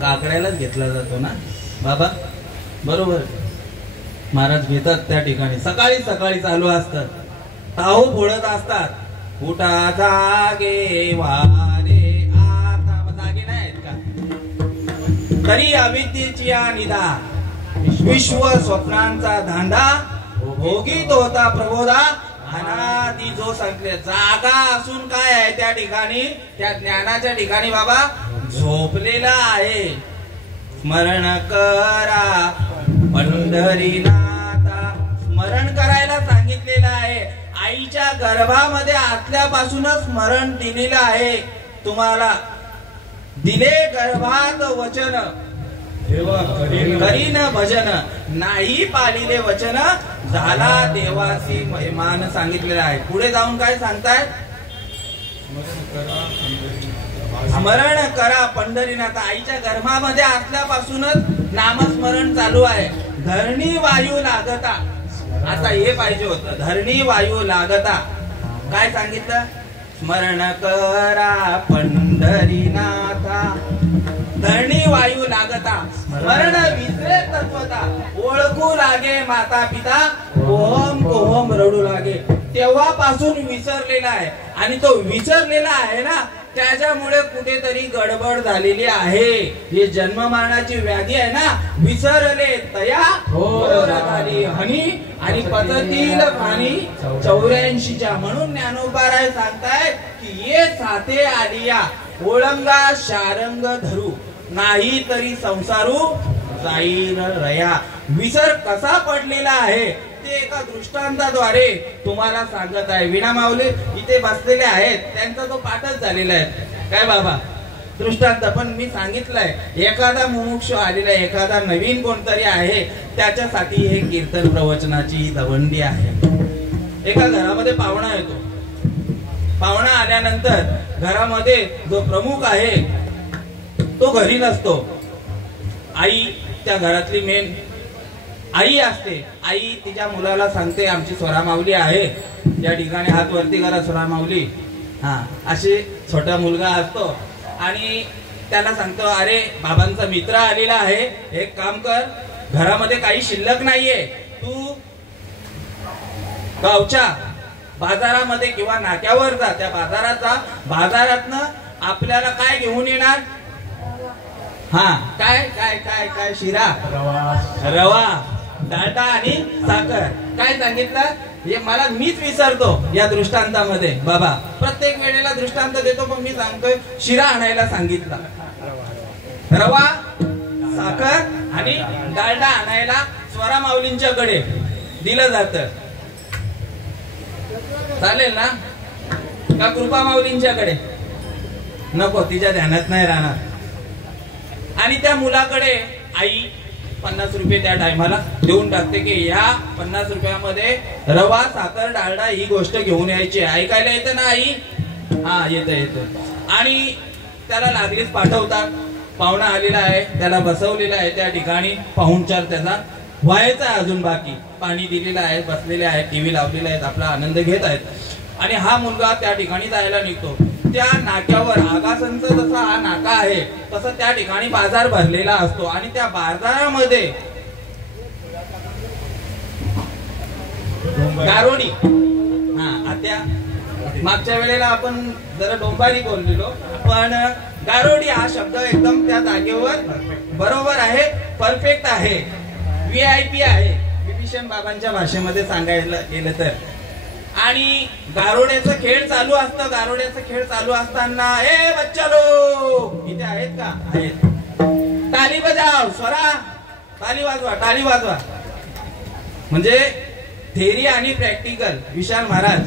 काकड्यालाच घेतला जातो ना बाबा, बरोबर. महाराज घेतात त्या ठिकाणी, सकाळी सकाळी चालू असतात, ताहू फोडत असतात. उठा जागे वारे आता, जागे नाही आहेत का? तरी अविद्येची या निदा विश्व स्वप्नांचा धांदा भोगीत होता प्रबोधा अनादी जो सांगले. जागा असून काय आहे त्या ठिकाणी, त्या ज्ञानाच्या ठिकाणी बाबा झोपलेला आहे. स्मरण करा पंढरीनाथा, स्मरण करायला सांगितलेलं आहे. आईच्या गर्भामध्ये असल्यापासूनच स्मरण दिलेलं आहे तुम्हाला. दिले गर्भात वचन करीन भजन, नाही पालिले वचन झाला देवासी मान सांगितलेलं आहे. पुढे जाऊन काय सांगताय? स्मरण करा पंढरीनाथ. आईच्या गर्भामध्ये असल्यापासूनच नामस्मरण चालू आहे. धरणी वायू लागता, आता हे पाहिजे होतं. धरणी वायू लागता काय सांगितलं? स्मरण करा पंढरीनाथा. धरणी वायू लागता स्मरण विसरे तत्वता. ओळखू लागे माता पिता कोहम कोहम रडू लागे. तेव्हापासून विसरलेला आहे. आणि तो विसरलेला आहे ना, त्याच्यामुळे कुठेतरी गडबड झालेली आहे. हे जन्म मरणाची व्याधी आहे ना. विसरले तया झाली हनी आणि पचतील खाणी 84च्या. म्हणून ज्ञानोबाराय सांगताय की ये साथे आलिया ओळंगा शारंग धरू, नाही तरी संसारू जाईल रया. विसर कसा पडलेला आहे ते एका दृष्टांताद्वारे तुम्हाला सांगत आहे. विना माऊली इथे बसलेले आहेत, त्यांचा तो पाठच झालेला आहे. काय बाबा दृष्टांत पण मी सांगितलंय. एखादा मुमुक्षु आलेला, एखादा नवीन कोणतरी आहे, त्याच्यासाठी हे कीर्तन प्रवचनाची दवंडी आहे. एका घरामध्ये पाहुणा येतो. पाहुणा आल्यानंतर घरामध्ये जो प्रमुख आहे तो घरी नसतो. आई त्या घरातली मेन आई असते. आई तिच्या मुलाला सांगते आमची स्वरा माऊली आहे या ठिकाणी, हात वरती करा स्वरा माऊली. हा अशी छोटा मुलगा असतो आणि त्याला सांगतो अरे बाबांचा मित्र आलेला आहे, एक काम कर, घरामध्ये काही शिल्लक नाहीये, तू गावच्या बाजारामध्ये किंवा नाक्यावर जा, त्या बाजारात जा, बाजारातनं आपल्याला काय घेऊन येणार? हा काय काय काय काय शिरा, रवा, डाटा आणि साखर. काय सांगितलं? हे मला मीच विसरतो या दृष्टांतामध्ये. बाबा प्रत्येक वेळेला दृष्टांत देतो, पण मी सांगतोय शिरा आणायला सांगितला, रवा, साखर आणि डालडा आणायला स्वरा माऊलींच्याकडे दिलं जातं. चालेल ना? का कृपा माऊलींच्याकडे नको, तिच्या ध्यानात नाही राहणार. आणि त्या मुलाकडे आई 50 रुपये त्या टायमाला देऊन टाकते की ह्या 50 रुपयामध्ये रवा, साखर, डालडा ही गोष्ट घेऊन यायची. ऐकायला येतं ना आई? हा येतं. आणि त्याला लागलीच पाठवतात. पाहुणा आलेला आहे, त्याला बसवलेला आहे त्या ठिकाणी, पाहुणचार त्याचा व्हायचं आहे अजून बाकी. पाणी दिलेलं आहे, बसलेले आहेत, टीव्ही लावलेले आहेत, आपला आनंद घेत आहेत. आणि हा मुलगा त्या ठिकाणी जायला निघतो. त्या नाक्यावर आगासनचा जसा हा नाका आहे तसं त्या ठिकाणी बाजार भरलेला असतो. आणि त्या बाजारामध्ये गारोडी, आता मागच्या वेळेला आपण जरा डोंबारी बोललेलो, पण गारोडी हा शब्द एकदम त्या जागेवर बरोबर आहे, परफेक्ट आहे, VIP आहे विभीषण बाबांच्या भाषेमध्ये सांगायला गेलं तर. आणि गारोड्याचा खेळ चालू असतं. गारोड्याचा खेळ चालू असताना बच्चालो इथे आहेत का? आहेत. टाळी बजाव, स्वरा, टाळी वाजवा, टाळी वाजवा. म्हणजे थेरी आणि प्रॅक्टिकल. विशाल महाराज,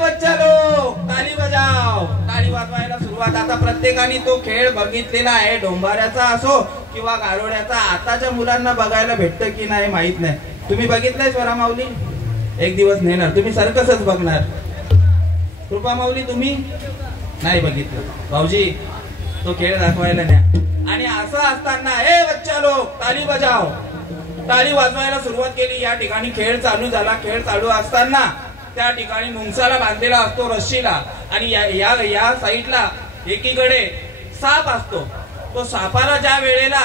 बच्चालो टाळी बजाव, टाळी वाजवायला सुरुवात. आता प्रत्येकाने तो खेळ बघितलेला आहे, डोंबाऱ्याचा असो किंवा गारोड्याचा. आताच्या मुलांना बघायला भेटतं की नाही माहित नाही. तुम्ही बघितलंय स्वरा माऊली? एक दिवस नेणार तुम्ही, सर्कसच बघणार. कृपा माऊली तुम्ही नाही बघितलं. भाऊजी तो खेळ दाखवायला न्या. आणि असं असताना बच्चा लोक टाळी बजाव, टाळी वाजवायला सुरुवात केली. या ठिकाणी खेळ चालू झाला. खेळ चालू असताना त्या ठिकाणी मुंगसाला बांधलेला असतो रस्सीला. आणि या साईडला एकीकडे साप असतो. तो सापाला ज्या वेळेला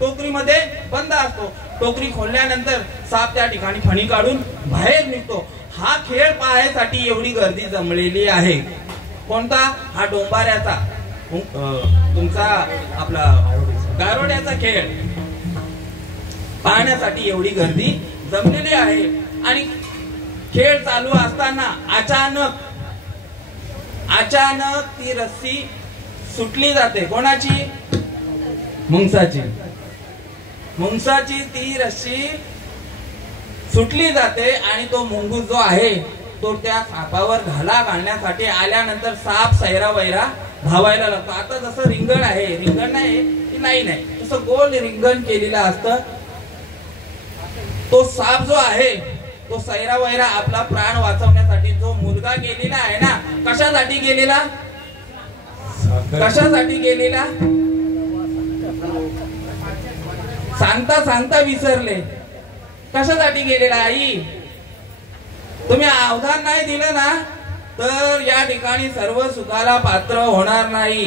टोकरीमध्ये बंद असतो, टोकरी खोलल्यानंतर साप त्या ठिकाणी फणी काढून बाहेर निघतो. हा खेळ पाहायसाठी एवढी गर्दी जमलेली आहे. कोणता? हा डोंबाऱ्याचा, तुमचा आपला गारोड्याचा खेळ पाहण्यासाठी एवढी गर्दी जमलेली आहे. आणि खेळ चालू असताना अचानक ती रस्सी सुटली जाते. कोणाची? मुंगसाची. मुंगसाची ती रस्सी सुटली जाते. आणि तो मुंगूस जो आहे तो त्या सापावर घाला घालण्यासाठी आल्यानंतर साप सैरा वैरा धावायला लागतो. आता जसं रिंगण आहे, रिंगण नाही की लाईन आहे, तसं गोल रिंगण केलेलं असतं. तो साप जो आहे तो सैरा वैरा आपला प्राण वाचवण्यासाठी जो मुलगा गेलेला आहे ना, कशासाठी गेलेला? कशासाठी गेलेला? सांगता सांगता विसरले. कशासाठी गेलेला? आई तुम्ही अवधान नाही दिलं ना तर या ठिकाणी सर्व सुखाला पात्र होणार नाही.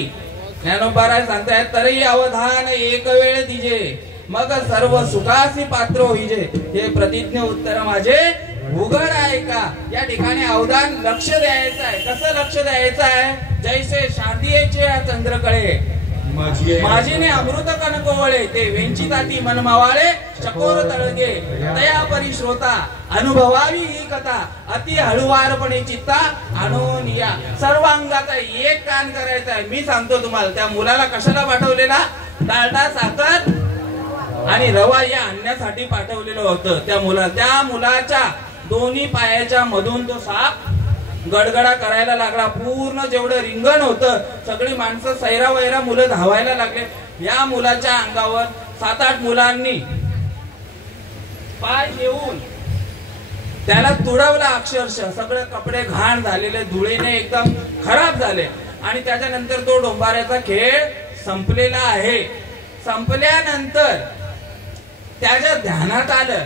ज्ञानोबाराय सांगतायत, तरी अवधान एक वेळ दिजे मग सर्व सुखासी पात्र होईजे. हे प्रतिज्ञ उत्तर माझे उघड आहे का? या ठिकाणी अवधान लक्ष द्यायचं आहे. कसं लक्ष द्यायचं आहे? जैसे शांतीचे चंद्रकळे माझीने अमृत कणक वळे, ते वेंचिताती मन मावाळे चकोर तळगे, तया परी श्रोता अनुभवावी ही कथा, अति हळुवारपणे चित्ता आणून या. सर्वांगाचा एक कान करायचा आहे. मी सांगतो तुम्हाला, त्या मुलाला कशाला पाठवलेला? डालडा, साखर आणि रवा या आणण्यासाठी पाठवलेलं होतं. त्या मुलाच्या दोन्ही पायाच्या मधून तो साप गडगडा करायला लागला. पूर्ण जेवढं रिंगण होतं सगळी माणसं सैरा वैरा मुलं धावायला लागले. या मुलाच्या अंगावर 7-8 मुलांनी पाय घेऊन त्याला तुडवला. अक्षरशः सगळे कपडे घाण झालेले, धुळीने एकदम खराब झाले. आणि त्याच्यानंतर तो डोंबाऱ्याचा खेळ संपलेला आहे. संपल्यानंतर त्याच्या ध्यानात आलं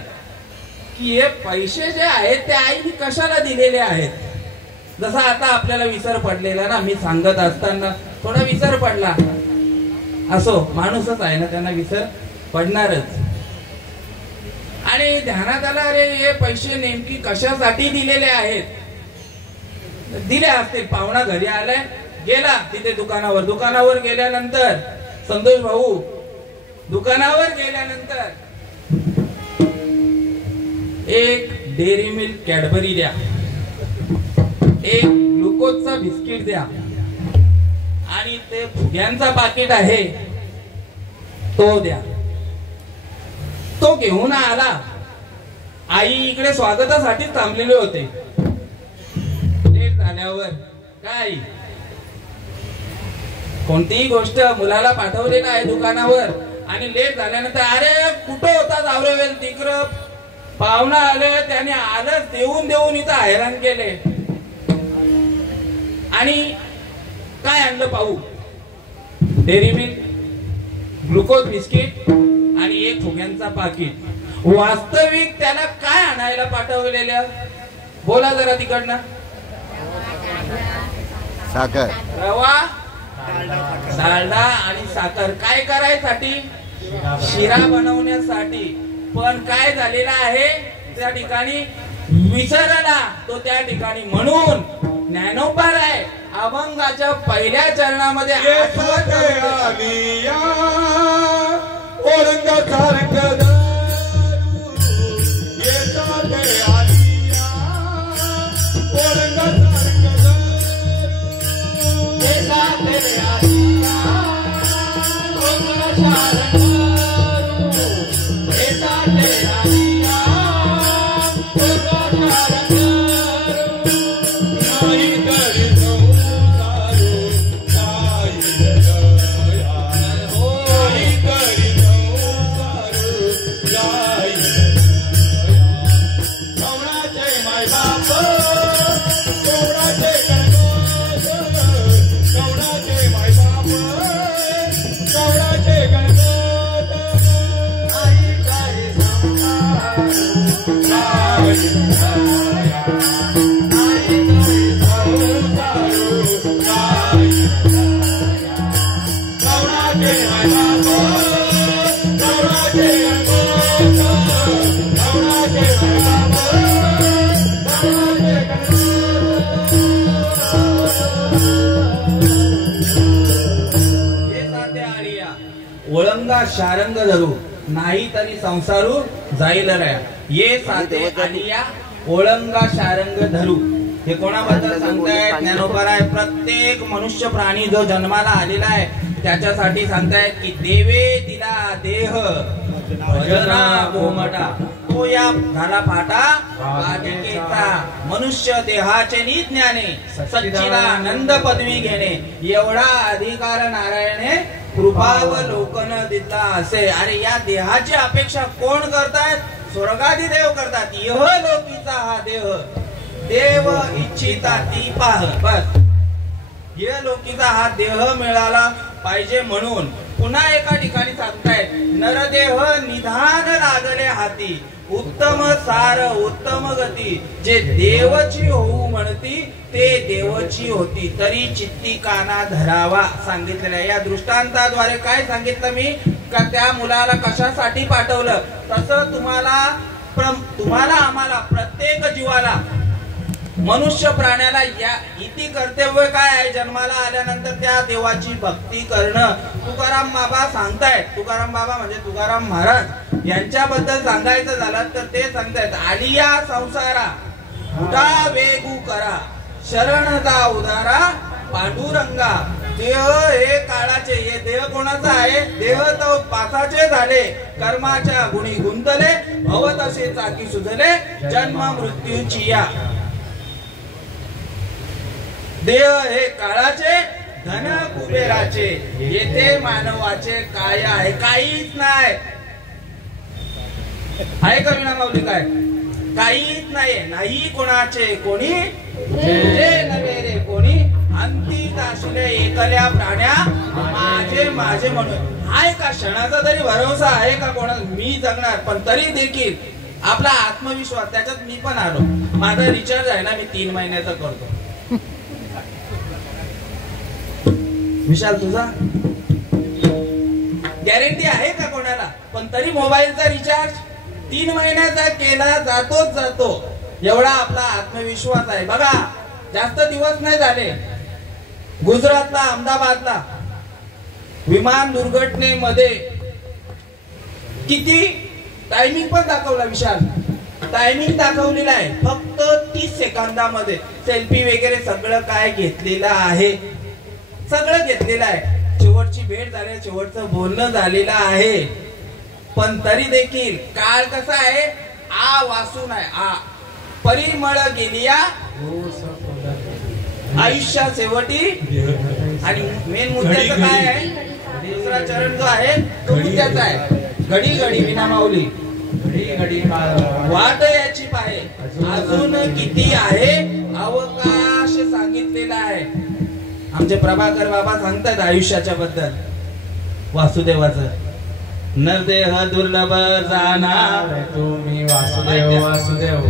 की हे पैसे जे आहेत ते आईने कशाला दिलेले आहेत. जसा आता आपल्याला विसर पडलेला ना, मी सांगत असताना थोडा विसर पडला. असो, माणूसच आहे ना, त्यांना विसर पडणारच. आणि ध्यानात आला, अरे हे पैसे नेमकी कशासाठी दिलेले आहेत. दिले असतील. पाहुणा घरी आलाय, गेला तिथे दुकानावर गेल्यानंतर संतोष भाऊ दुकानावर गेल्यानंतर एक डेअरी मिल्क कॅडबरी द्या, एक ग्लुकोजचा बिस्किट द्या, आणि ते फुग्यांचा पाकिट आहे तो द्या. तो घेऊन आला. आई इकडे स्वागतासाठी थांबलेले होते. लेट झाल्यावर काय, कोणतीही गोष्ट मुलाला पाठवलेला आहे दुकानावर आणि लेट झाल्यानंतर, अरे कुठं होता जावरेवेल, तिकडं पाहुणा आले, त्याने आलंच देऊन इथं हैराण केले. आणि काय आणलं पाहू? डेअरी मिल्क, ग्लुकोज बिस्किट आणि एक फुग्यांचा पाकिट. वास्तविक त्याला काय आणायला पाठवलेल्या? बोला जरा तिकडनं. साखर, रवा, डालडा आणि साखर. काय करायसाठी? शिरा बनवण्यासाठी. पण काय झालेला आहे त्या ठिकाणी? विसरला तो त्या ठिकाणी. म्हणून ज्ञानोबाराय अभंगाच्या पहिल्या चरणामध्ये आठवत ओळंगा शारंग धरू नाही तरी संसारू जाईल रया. ये साथे आलिया ओळंगा शारंग धरू. हे कोणाबद्दल सांगतायत? ज्ञानोबाराय प्रत्येक मनुष्य प्राणी जो जन्माला आलेला आहे त्याच्यासाठी सांगतायत की देवे दिला देह भजना गोमटा. तो या झाला फाटा पादिकेचा. मनुष्य देहाचे निज्ञाने सच्चिदानंद पदवी घेणे एवढा अधिकार नारायणे कृपावलोकन दिला असे. अरे या देहाची अपेक्षा कोण करतायत? स्वर्गादी देव करतात. यह लोकीचा हा देह देव इच्छिता ती पाह. बस यह लोकीचा हा देह मिळाला पाहिजे. म्हणून पुन्हा एका ठिकाणी सांगतायत नरदेह निधान लागले हाती उत्तम सार उत्तम गती. जे देवची होऊ म्हणती ते देवची होती तरी चित्ती काना धरावा सांगितलेलं आहे. या दृष्टांताद्वारे काय सांगितलं मी? का त्या मुलाला कशासाठी पाठवलं? तसं तुम्हाला आम्हाला प्रत्येक जीवाला मनुष्य प्राण्याला या इति कर्तव्य काय आहे? जन्माला आल्यानंतर त्या देवाची भक्ती करणं. तुकाराम बाबा सांगतायत. तुकाराम बाबा म्हणजे तुकाराम महाराज यांच्याबद्दल सांगायचं झालं तर ते सांगतायत आलिया संसारा उठा वेगू करा शरणचा उदारा पांडुरंगा. देह हे काळाचे. हे देह कोणाचा आहे? देह तो पासाचे झाले कर्माच्या गुणी गुंतले भव तसे चाकी सुधले जन्म मृत्यूची या. देह हे काळाचे धन कुबेराचे. येथे मानवाचे काय आहे? काहीच नाही आहे. कविना माऊली काय? काहीच नाही. नाही कोणाचे कोणी जे नव्हे रे कोणी अंती दाशिले एकल्या प्राण्या माझे माझे म्हणून. आहे का क्षणाचा तरी भरोसा आहे का कोणा? मी जगणार. पण तरी देखील आपला आत्मविश्वास त्याच्यात मी पण आलो. माझा रिचार्ज आहे ना मी 3 महिन्याचा करतो. विशाल तुझा गॅरंटी आहे का कोणाला? पण तरी मोबाईलचा रिचार्ज 3 महिन्याचा केला जातोच जातो. एवढा आपला आत्मविश्वास आहे. बघा जास्त दिवस नाही झाले गुजरातला अहमदाबादला विमान दुर्घटनेमध्ये किती टायमिंग पण दाखवला विशाल. टायमिंग दाखवलेला आहे फक्त 30 सेकंदामध्ये. सेल्फी वगैरे सगळं काय घेतलेलं आहे. सगळं घेतलेलं आहे. शेवटची भेट झाली शेवटचं बोलणं झालेलं आहे. पण तरी देखील काळ कसा आहे? आ वासून आहे. आ परिमळ गेलिया आयुष्या शेवटी. आणि मेन मुद्द्याचं काय आहे? दुसरा चरण जो आहे तो मुद्द्याचा आहे. घडी घडी विना माऊली घडी घडी वाट याची पाहे अजून किती आहे अवकाश सांगितलेला आहे. आमचे प्रभाकर बाबा सांगतात आयुष्याच्या बद्दल वासुदेवाचं. नरदेह दुर्लभ जाना तुम्ही वासुदेव वासुदेव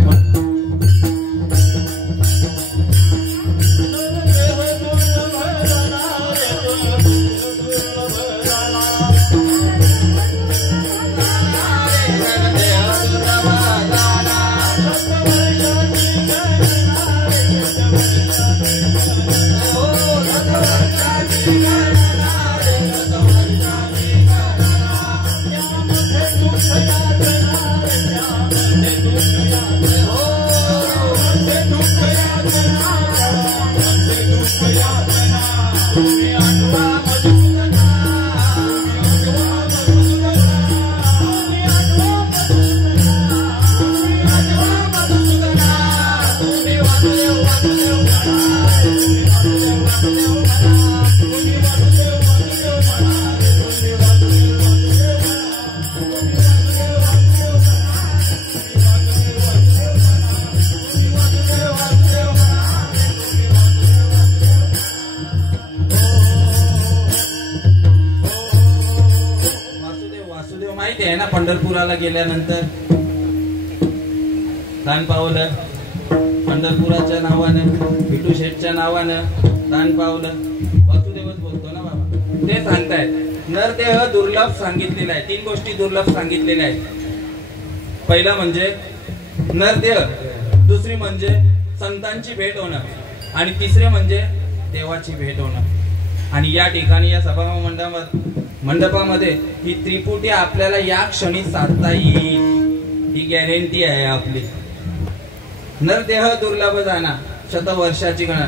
पंढरपुराला गेल्यानंतर दान पावलं, पंढरपुराच्या नावानं, विठू शेठच्या नावानं दान पावलं. वासुदेवच बोलतो ना बाबा. ते सांगतायत नरदेह दुर्लभ सांगितलेला आहे. 3 गोष्टी दुर्लभ सांगितलेल्या आहेत. पहिला म्हणजे नरदेह, दुसरी म्हणजे संतांची भेट होणं आणि तिसरे म्हणजे देवाची भेट होणं. आणि या ठिकाणी या सभा मंडपामध्ये ही त्रिपुटी आपल्याला या क्षणी साधता येईल ही गॅरंटी आहे आपली. नरदेह दुर्लभ जाना, शतवर्षाची गणना.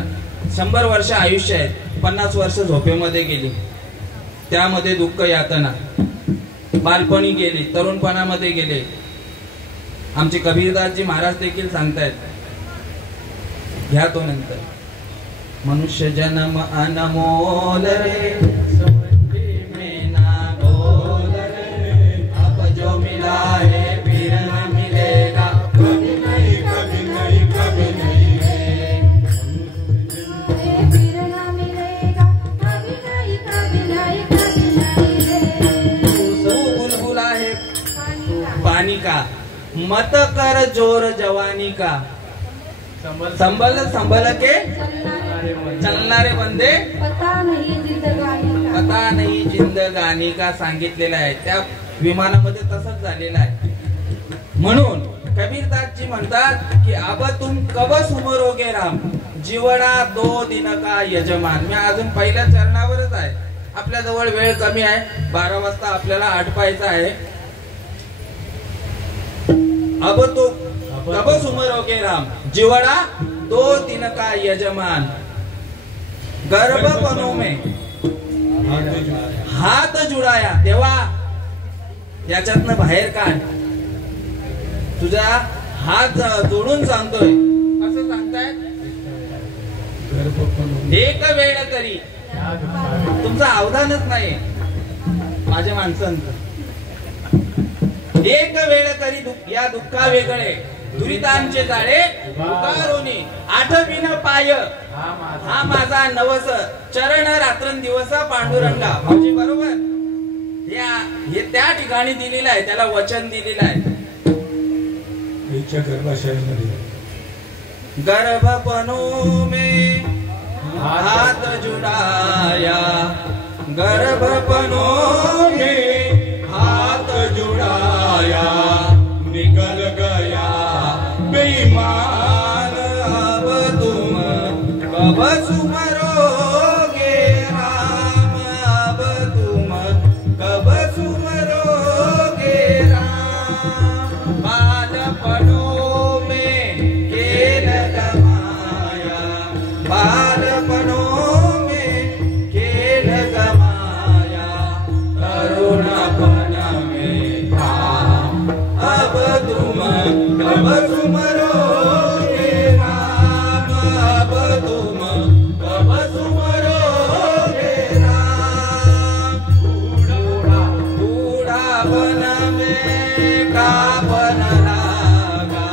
100 वर्ष आयुष्य आहे, 50 वर्ष झोपेमध्ये गेली, त्यामध्ये दुःख यातना. बालपणी गेली, तरुणपणामध्ये गेले. आमचे कबीरदासजी महाराज देखील सांगतायत, घ्या तो नंतर. मनुष्य जन्म अनमोल रे, समझी में ना बोल रे, अब जो मिला है फिर न मिलेगा, कभी नहीं कभी नहीं कभी नहीं है, फिर न मिलेगा, कभी नहीं कभी नहीं कभी नहीं है. तू बुलबुला है पानी का, मत कर जोर जवानी का, संभल संभल के चलणारे बंदे, पता नहीं जिंदगानी का, पता नाही जिंदगानी का सांगितलेलं आहे. त्या विमानामध्ये तसंच झालेलं आहे. म्हणून कबीरदासजी म्हणतात की अब तुम कब सुमरोगे राम, जीवडा 2 दिन का यजमान. मी अजून पहिल्या चरणावरच आहे. आपल्या जवळ वेळ कमी आहे, 12 वाजता आपल्याला आटपायचं आहे. अब तो कब सुमरोगे राम, जीवडा 2 दिन का यजमान. गर्भपणों में हात जुडाया, देवा याच्यातनं बाहेर काढ. तुझा हात जोडून सांगतोय. असं सांगताय एक वेळ तरी. तुमचं अवधानच नाही माझ्या माणसांचं. एक वेळ तरी या दुःखा वेगळे, दुरितांचे जाळे उतारोनी, आठविन पाय हा माझा नवस, चरण रात्रंदिवस पांडुरंगा. भाऊजी बरोबर. हे त्या ठिकाणी दिलेलं आहे, त्याला वचन दिलेलं आहे. गर्भपणों में हाथ जुड़ाया, गर्भपणों में हाथ जुड़ाया, निकल गया बेईमान अब तुम कब सुमरोगे राम, अब तुम कब सुमरोगे राम. बालपनों में खेल गमाया, बालपनों में खेल गमाया, तरुणपन में काम अब तुम कब सुमरोगे राम, अब तुम कब सुमरोगे राम. बूढ़ापन में कापन लागा,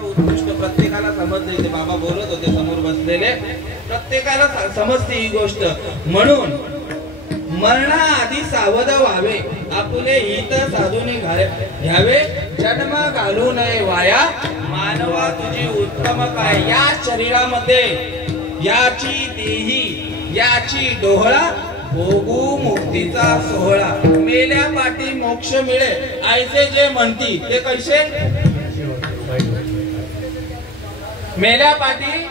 उत्कृष्ट प्रत्येकाला समजते. ते बाबा बोलत होते समोर बसलेले, प्रत्येकाला समजते ही गोष्ट. म्हणून मरणाआधी सावध व्हावे, आपुले हित साधूने घ्यावे, जन्म घालू नये वाया, मानवा तुझी उत्तम काय. या शरीरामध्ये याची देही याची डोहळा, भोगू मुक्तीचा सोहळा. मेल्या पाठी मोक्ष मिळे ऐसे जे म्हणती ते कैसे. मेल्या पाठी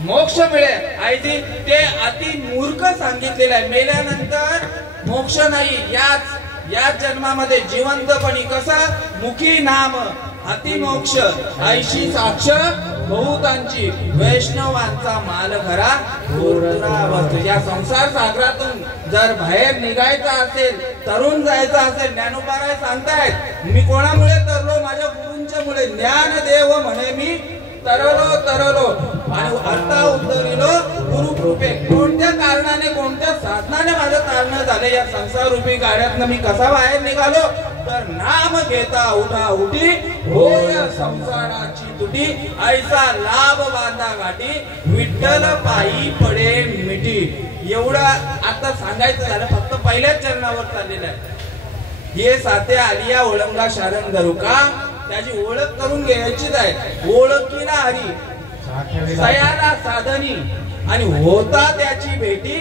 मोक्ष मिळे ऐसे ते अति मूर्ख सांगितलेलं आहे. मेल्यानंतर मोक्ष नाही. याच जन्मामध्ये जिवंतपणी कसा मुखी नाम अति मोक्ष ऐशी साक्ष बहुतांची, वैष्णवांचा माल घरा दूरावतो. या संसार सागरातून जर बाहेर निघायचं असेल, तरुण जायचं असेल, ज्ञानोबाराय सांगतायत मी कोणामुळे तरलो, माझ्या गुरूंच्या मुळे. ज्ञान देव म्हणे मी तरलो आणि आता उतरिलो गुरुकृपे. कोणत्या कारणाने कोणत्या साधनाने माझं तारणं झालं. या संसार रूपी गाड्यातनं मी कसा बाहेर निघालो, तर नाम घेता उठा उठी होय संसाराची तुटी, ऐसा लाभ बांधा गाठी, विठ्ठल पायी पडे मिठी. एवढं आता सांगायचं झालं फक्त पहिल्याच चरणावर चाललेलं आहे. हे साथे आलिया ओळंगा शारण धरू का, त्याची ओळख करून घ्यायचीच आहे. ओळखीला हरी सयाला साधनी आणि होता त्याची भेटी,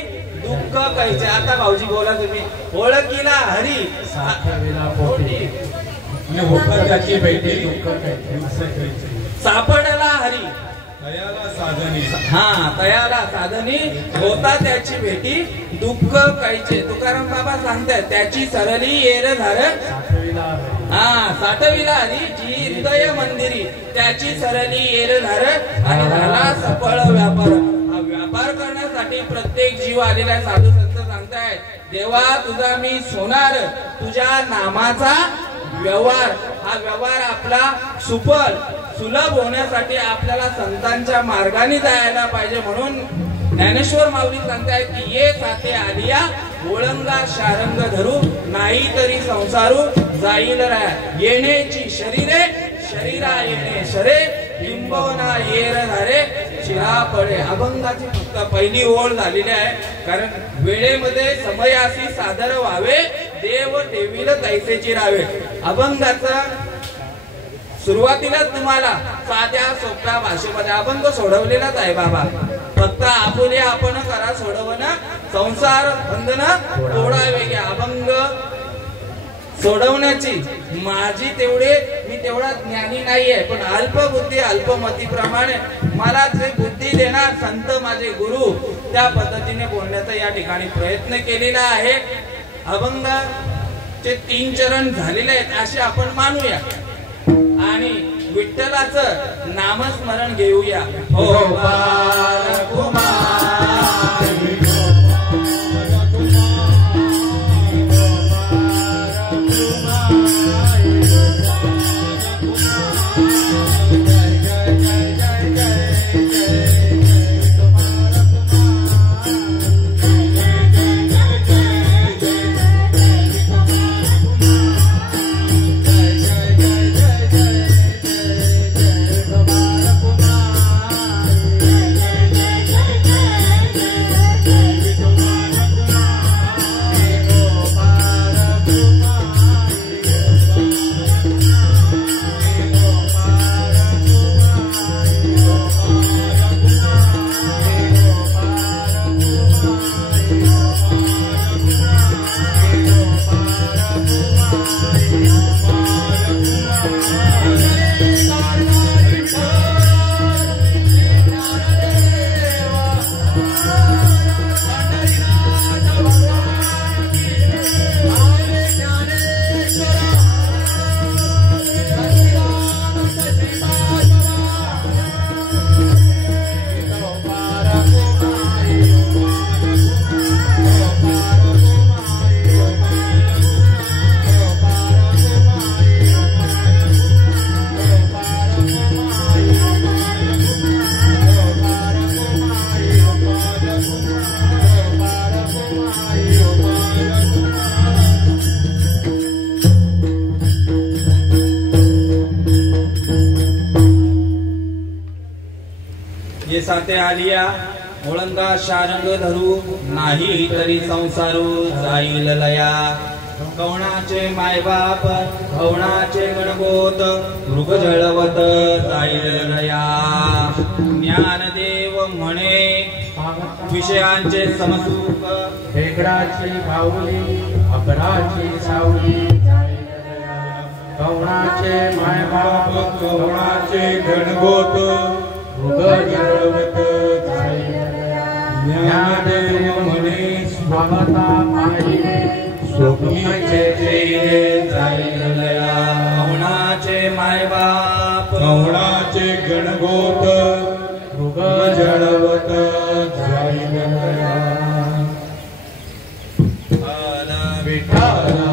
दुःख कैसे. आता भाऊजी बोला तुम्ही. ओळखीला हरी होता त्याची भेटी, दुःख कैसे. सापडला हरी तयाला साधनी, हा तयाला साधनी, होता त्याची भेटी, दुःख कैचे. तुकाराम बाबा सांगतात त्याची सरली येर धार, साठविला हरी जी हृदय मंदिरी, त्याची सरली येर धार आणि झाला सफळ व्यापार. हा व्यापार करण्यासाठी प्रत्येक जीव आलेला साधू संत सांगतायत देवा तुझा मी सोनार, तुझ्या नामाचा व्यवहार. हा व्यवहार आपला सुलभ होण्यासाठी आपल्याला संतांच्या मार्गाने जायला पाहिजे. म्हणून ज्ञानेश्वर माऊली सांगतायत की ये साथे आलिया ओळंगा शारंग धरू, नाही तरी संसारू जाईल रा. येण्याची शरीरे शरीरा येणे शरे, किंबवना येर धारे शिरा पडे. अभंगाची फक्त पहिली ओळ झालेली आहे. कारण वेळेमध्ये समयासी सादर व्हावे, देव ठेवील तैसेची राहावे. अभंगाचा सुरुवातीला तुम्हाला साध्या सोप्या भाषेमध्ये अभंग सोडवलेलाच आहे बाबा. फक्त आपुले आपण करा सोडवणं, संसार बंधन तोडावे. घ्या अभंग सोडवण्याची माझी मी तेवढा ज्ञानी नाहीये, पण अल्पबुद्धी अल्पमतीप्रमाणे मला जे बुद्धी देणार संत माझे गुरु, त्या पद्धतीने बोलण्याचा या ठिकाणी प्रयत्न केलेला आहे. अभंगाचे 3 चरण झालेले आहेत असे आपण मानूया आणि विठ्ठलाचं नामस्मरण घेऊया. हो जे साथे आलिया ओळंगा शारंग धरू नाही तरी संसारू जाईल लया कवणाचे मायबाप कवणाचे गणगोत मृग जळवत जाईल लया ज्ञानदेव म्हणे विषयांचे समसुख वेगळाची भावली अकराची सावली कवणाचे मायबाप कवणाचे गणगोत मृग जळवत ज्ञानदेव म्हणे स्वागता पाहिले स्वप्नीचे जाईल लया कवणाचे मायबाप कवणाचे गणगोत मृग जळवत जाईल लया विठाला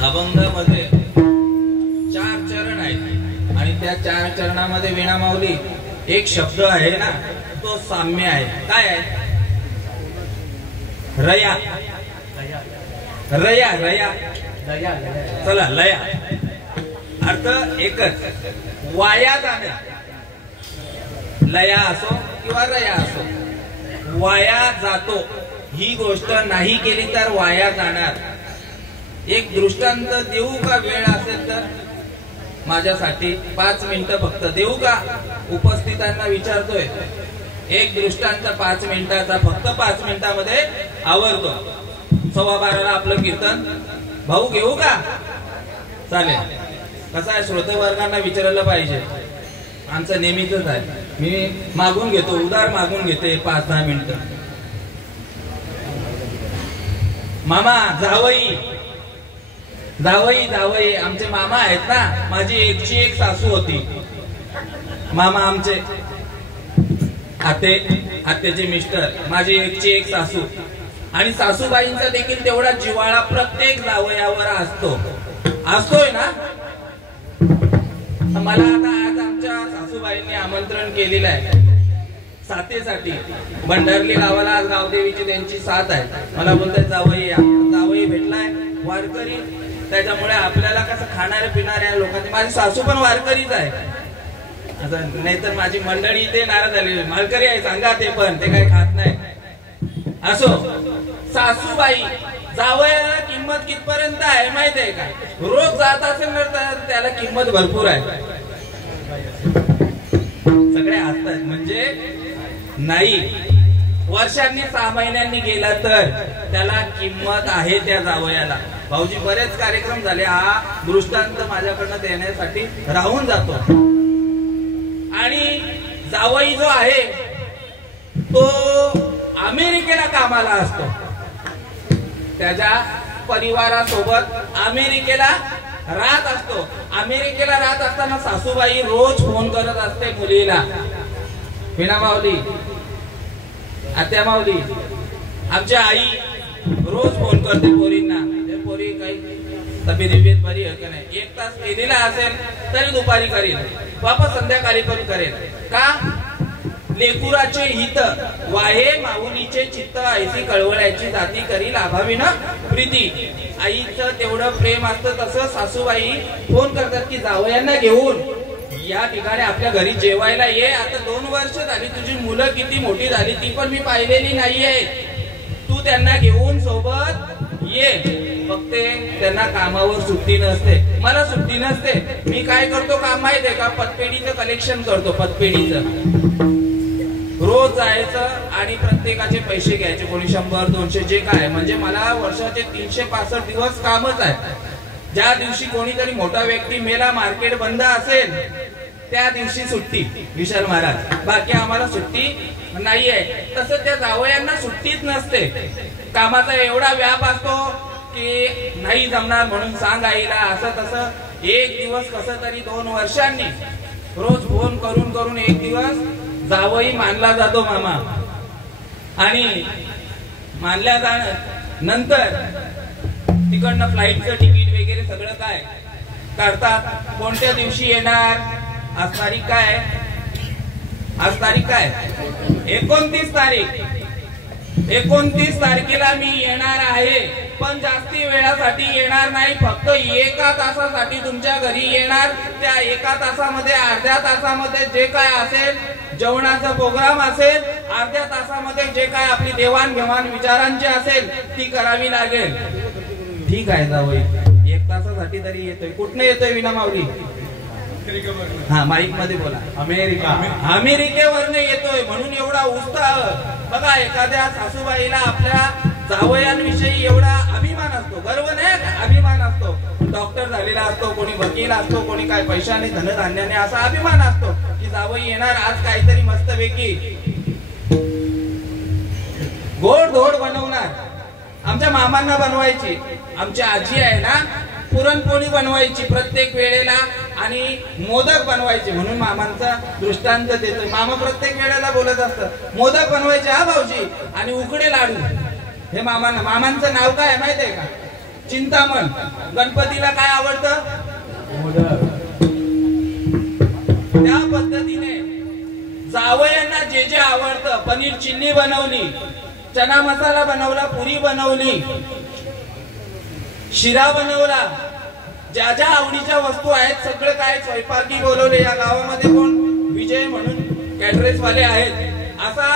अभंगामध्ये 4 चरण आहेत आणि त्या 4 चरणामध्ये वीणा माऊली एक शब्द आहे ना, तो साम्य आहे. काय आहे? रया. रया रया चला लया. अर्थ एकच, वाया जाणे. लया असो किंवा रया असो, वाया जातो ही गोष्ट नाही केली तर वाया जाणार. एक दृष्टांत देऊ का? वेळ असेल तर माझ्यासाठी 5 मिनिटं फक्त देऊ का? उपस्थितांना विचारतोय. एक दृष्टांत 5 मिनिटाचा, फक्त 5 मिनिटामध्ये आवरतो. 12:15 आपलं कीर्तन. भाऊ घेऊ का? चालेल. कसं आहे, श्रोते वर्गांना विचारायला पाहिजे. आमचं नेहमीच आहे, मी मागून घेतो, उदार मागून घेते 5-10 मिनिटं. मामा, जावई जावई जावई आमचे मामा आहेत ना. माझी एकची एक सासू होती. मामा आमचे आत्याचे मिस्टर, माझी एकची एक सासू. आणि सासूबाईंचा देखील तेवढा जिव्हाळा प्रत्येक जावयावर असतोय ना. मला आता आज आमच्या सासूबाईंनी आमंत्रण केलेलं आहे साथेसाठी. भंडारली गावाला आज गावदेवीची त्यांची साथ आहे. मला बोलतात जावई या. जावई भेटलाय वारकरी, त्याच्यामुळे आपल्याला कसं खाणारे पिणाऱ्या लोकांची. माझी सासू पण वारकरीच आहे. आता नाहीतर माझी मंडळी इथे नाराज झाली. मालकरी आहे सांगा, ते पण ते काही खात नाही. असो, सासूबाई जावयाला किंमत कितपर्यंत आहे माहिती आहे का? रोज जात असेल तर त्याला किंमत भरपूर आहे. सगळे हसतात. म्हणजे नाही, वर्षांनी 6 महिन्यांनी गेला तर त्याला किंमत आहे त्या जावयाला. भाऊजी बरेच कार्यक्रम झाले. हा दृष्टांत माझ्याकडनं देण्यासाठी राहून जातो. आणि जावई जो आहे तो अमेरिकेला कामाला असतो. त्याच्या परिवारासोबत अमेरिकेला राहत असतो. अमेरिकेला राहत असताना सासूबाई रोज फोन करत असते मुलीला. वीणा माऊली, आत्या माऊली, आमची आई रोज फोन करते पोरींना. पोरी काही तब्येत बरी आहे का नाही. 1 तास केलेला असेल तरी दुपारी करेल, वापस संध्याकाळी पण करेल. का? लेकुराचे हित वाहे माऊलीचे चित्त, ऐसी कळवळ्याची जाती करील अभावी ना प्रीती. आईचं तेवढं प्रेम असतं. तसं सासूबाई फोन करतात की जावयांना घेऊन या ठिकाणी आपल्या घरी जेवायला ये. आता 2 वर्ष झाली, तुझी मुलं किती मोठी झाली ती पण मी पाहिलेली नाहीये. तू त्यांना घेऊन सोबत ये. फक्त त्यांना कामावर सुट्टी नसते, मला सुट्टी नसते. मी काय करतो काम माहितीये का? पतपेढीचं कलेक्शन करतो. पतपेढीचं रोज जायचं आणि प्रत्येकाचे पैसे घ्यायचे, कोणी 100-200 जे काय, म्हणजे मला वर्षाचे 365 दिवस कामच आहे. ज्या दिवशी कोणीतरी मोठा व्यक्ती मेला, मार्केट बंद असेल, त्या दिवशी सुट्टी विशाल महाराज, बाकी आम्हाला सुट्टी नाहीये. तसं त्या जावयांना सुट्टीच नसते. कामाचा एवढा व्याप असतो की नाही जमणार म्हणून सांग आईला, असं तसं. एक दिवस कसं तरी 2 वर्षांनी रोज फोन करून करून एक दिवस जावई मानला जातो मामा. आणि मानल्या जाणं नंतर तिकडनं फ्लाईटचं तिकीट वगैरे सगळं काय काढतात. कोणत्या दिवशी येणार, आज तारीख काय, आज तारीख काय, 29 तारीख. 29 तारखेला मी येणार आहे, पण जास्ती वेळासाठी येणार नाही, फक्त 1 तासासाठी तुमच्या घरी येणार. त्या 1 तासामध्ये अर्ध्या तासामध्ये जे काय असेल, जेवणाचा प्रोग्राम असेल, अर्ध्या तासामध्ये जे काय आपली देवाणघेवाण विचारांची असेल ती करावी लागेल. ठीक आहे जावई, 1 तासासाठी तरी येतोय. कुठनं येतोय विना माऊली? हा, माईक मध्ये बोला. अमेरिकेवरनं येतोय. म्हणून एवढा उत्साह बघा. एखाद्या सासूबाईला आपल्या जावयांविषयी एवढा अभिमान असतो, गर्व नाही का, अभिमान असतो. डॉक्टर झालेला असतो, कोणी वकील असतो, कोणी काय पैशाने धनधान्याने, असा अभिमान असतो की जावई येणार, आज काहीतरी मस्तपैकी गोड धोड बनवणार. आमच्या मामांना बनवायची, आमची आजी आहे ना, पुरणपोळी बनवायची प्रत्येक वेळेला आणि मोदक बनवायचे. म्हणून मामांचा दृष्टांत देतोय. मामा प्रत्येक वेळेला बोलत असतात मोदक बनवायचे हा भाऊजी, आणि उकडे लाडू. हे मामांना, मामांचं नाव काय माहितीये का? चिंतामण. गणपतीला काय आवडतं? मोदक. त्या पद्धतीने जावयांना जे जे आवडतं, पनीर चिल्ली बनवली, चना मसाला बनवला, पुरी बनवली, शिरा बनवला, ज्या ज्या आवडीच्या वस्तू आहेत सगळं काय स्वयंपाकी बोलवले. या गावामध्ये कोण विजय म्हणून कॅटरेस वाले आहेत. असा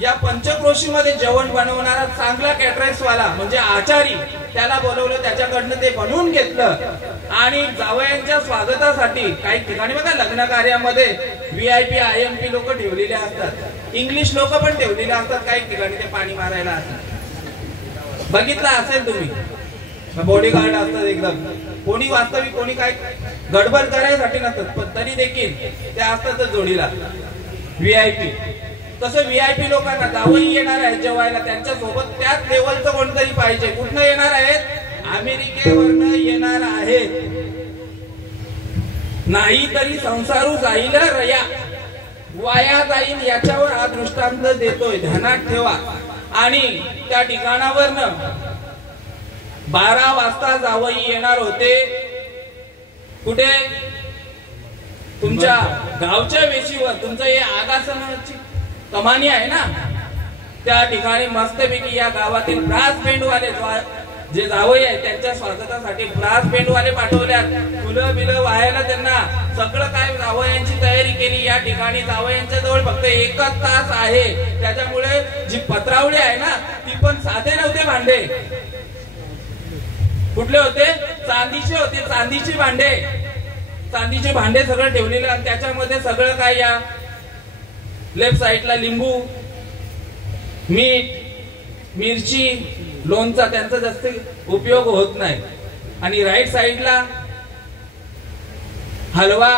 या पंचक्रोशीमध्ये जेवण बनवणारा चांगला कॅटरेस वाला म्हणजे आचारी, त्याला बोलवलं, त्याच्याकडनं ते बनवून घेतलं. आणि जावयांच्या स्वागतासाठी काही ठिकाणी बघा लग्न कार्यामध्ये VIP IMP लोक ठेवलेले असतात, इंग्लिश लोक पण ठेवलेले असतात. काही ठिकाणी ते पाणी मारायला असतात, बघितलं असेल तुम्ही. बॉडीगार्ड असतात एकदम. कोणी वास्तविक, कोणी काय गडबड करायसाठी नसतात, पण तरी देखील ते असतात जोडीला VIP. तसं VIP लोकांना जावई येणार आहेत जेवायला, त्यांच्या सोबत त्याच लेवलचं कोणतरी पाहिजे. कुठनं येणार आहेत? अमेरिकेवरनं येणार आहेत. नाही तरी संसारू जाईल रया, वाया जाईल. याच्यावर हा दृष्टांत देतोय, ध्यानात ठेवा. आणि त्या ठिकाणावरनं 12 वाजता जावई येणार होते. कुठे? तुमच्या गावच्या वेशीवर. तुमचं हे आगासनाची कमानी आहे ना, त्या ठिकाणी मस्तपैकी या गावातील ब्रास बँडवाले जे जावई आहेत त्यांच्या स्वागतासाठी ब्रास बँडवाले पाठवल्यात. फुलं बिलं वाहायला त्यांना सगळं काय जावयांची तयारी केली. या ठिकाणी जावयांच्या जवळ फक्त 1 तास आहे, त्याच्यामुळे जी पत्रावळी आहे ना ती पण साधे नव्हते भांडे. कुठले होते? चांदीचे होते, चांदीचे भांडे. चांदीचे भांडे सगळं ठेवलेले आणि त्याच्यामध्ये सगळं काय, या लेफ्ट साइडला लिंबू, मीठ, मिरची, लोणचा त्यांचा जास्त उपयोग होत नाही. आणि राईट साइडला हलवा,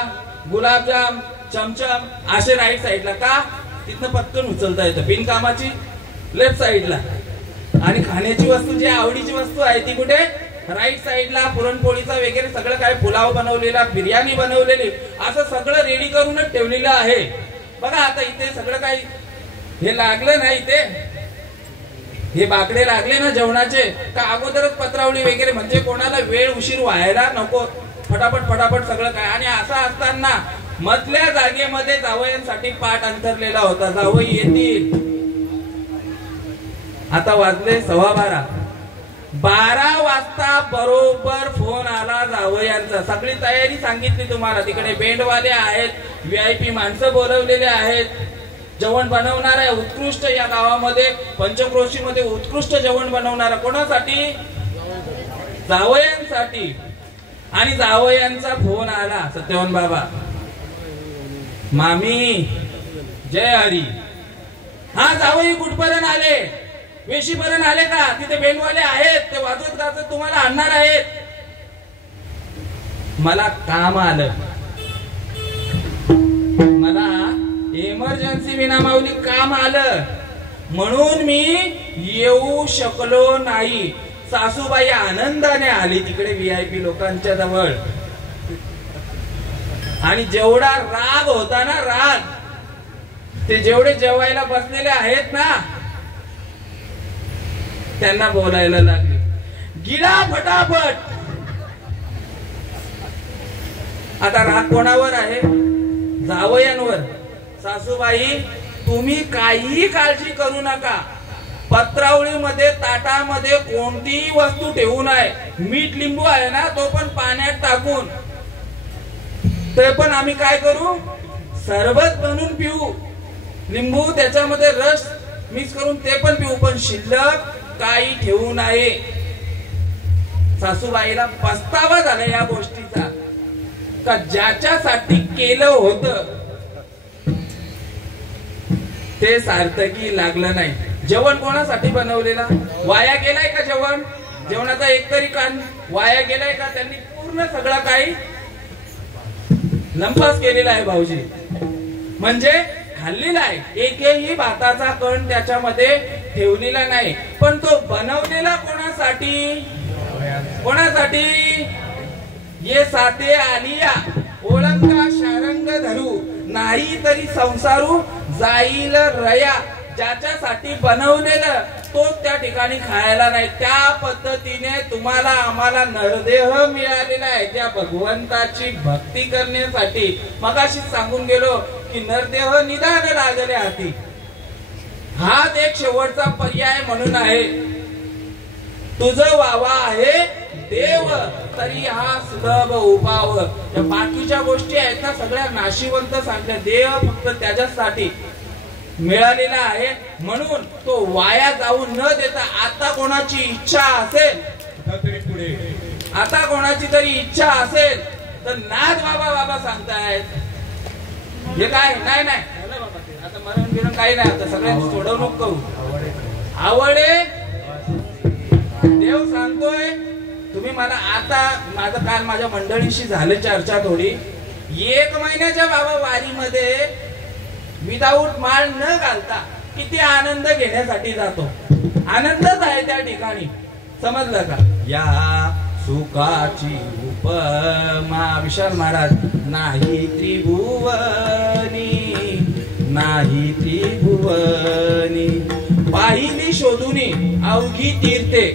गुलाबजाम, चमचम असे राईट साइडला. का? तिथनं पटकन उचलता येतं. बिनकामाची लेफ्ट साइडला. आणि खाण्याची वस्तू, जी आवडीची वस्तू आहे ती कुठे? राईट साइडला. पुरणपोळीचा वगैरे सगळं काय, पुलाव बनवलेला, बिर्याणी बनवलेली, असं सगळं रेडी करूनच ठेवलेलं आहे. बघा आता इथे सगळं काही हे लागलं नाही, इथे हे बाकडे लागले ना जेवणाचे, का अगोदरच पत्रावळी वगैरे, म्हणजे कोणाला वेळ उशीर व्हायला नको, फटाफट फटाफट सगळं काय. आणि असं असताना मधल्या जागेमध्ये जावयांसाठी पाठ अंतरलेला होता. जावई येतील. आता वाजले 12:15. 12 वाजता बरोबर फोन आला जावयांचा. सगळी तयारी सांगितली तुम्हाला. तिकडे बेंडवाले आहेत, VIP माणसं बोलवलेले आहेत, जेवण बनवणार आहे उत्कृष्ट. या गावामध्ये पंचक्रोशी मध्ये उत्कृष्ट जेवण बनवणारा कोणासाठी? जावयांसाठी. आणि जावयांचा फोन आला. सत्यवान बाबा, मामी जय हरी, हा जावई कुठपर्यंत आले, वेशीपर्यंत आले का? तिथे बेंडवाले आहेत, ते वाजवत गाजत तुम्हाला आणणार आहेत. मला काम आलं, मला इमर्जन्सी विनामाऊली काम आलं म्हणून मी येऊ शकलो नाही. सासूबाई आनंदाने आली तिकडे VIP लोकांच्या जवळ. आणि जेवढा राग होता ना, राग, ते जेवढे जेवायला बसलेले आहेत ना त्यांना बोलायला लागले, गिळा फटाफट. आता राग कोणावर आहे? जावयांवर. सासूबाई तुम्ही काहीही काळजी करू नका, पत्रावळीमध्ये ताटामध्ये कोणतीही वस्तू ठेवू नये. मीठ लिंबू आहे ना, तो पण पाण्यात टाकून ते पण आम्ही काय करू, सरबत बनवून पिऊ. लिंबू त्याच्यामध्ये रस मिक्स करून ते पण पिऊ, पण शिल्लक काही ठेवू नये. सासूबाईला पस्तावा झाला या गोष्टीचा, का ज्याच्यासाठी केलं होतं ते सार्थकी लागलं नाही. जेवण कोणासाठी बनवलेला? वाया गेलाय का जेवण? जेवणाचा एकतरी कान वाया गेलाय का? त्यांनी पूर्ण सगळं काही लंपास केलेला आहे भाऊजी, म्हणजे खाल्लेला आहे. एकही भाताचा कण त्याच्यामध्ये ठेवलेला नाही. पण तो बनवलेला कोणासाठी? कोणासाठी? ये साथे आलिया ओळखा शारंग धरू, नाही तरी संसारू जाईल रया. ज्याच्यासाठी बनवलेलं तो त्या ठिकाणी खायला नाही. त्या पद्धतीने तुम्हाला आम्हाला नरदेह मिळालेला आहे त्या भगवंताची भक्ती करण्यासाठी. मगाशी सांगून गेलो की नरदेह निदान लागले हाती, हाच एक शेवटचा पर्याय म्हणून आहे. तुझं वावा आहे देव तरी हा सुलभ उपाव. या बाकीच्या गोष्टी आहेत ना सगळ्या नाशिवंत सांगल्या, देव फक्त त्याच्यासाठी मिळालेला आहे. म्हणून तो वाया जाऊ न देता आता कोणाची इच्छा असेल, आता कोणाची तरी इच्छा असेल तर नाथ बाबा बाबा सांगतायत. हे काय नाही नाही आता मरण बिरण काही नाही, आता सगळ्यांची सोडवणूक करू. आवडे देव सांगतोय तुम्ही मला. आता माझं काल माझ्या मंडळीशी झालं चर्चा थोडी. 1 महिन्याच्या बाबा वारीमध्ये विदाऊट माळ न घालता किती आनंद घेण्यासाठी जातो. आनंदच आहे त्या ठिकाणी, समजलं का? या सुखाची उपमा विशाल महाराज नाही त्रिभुवनी, नाही त्रिभुवनी. पाहिली शोधुनी अवघी तीर्थे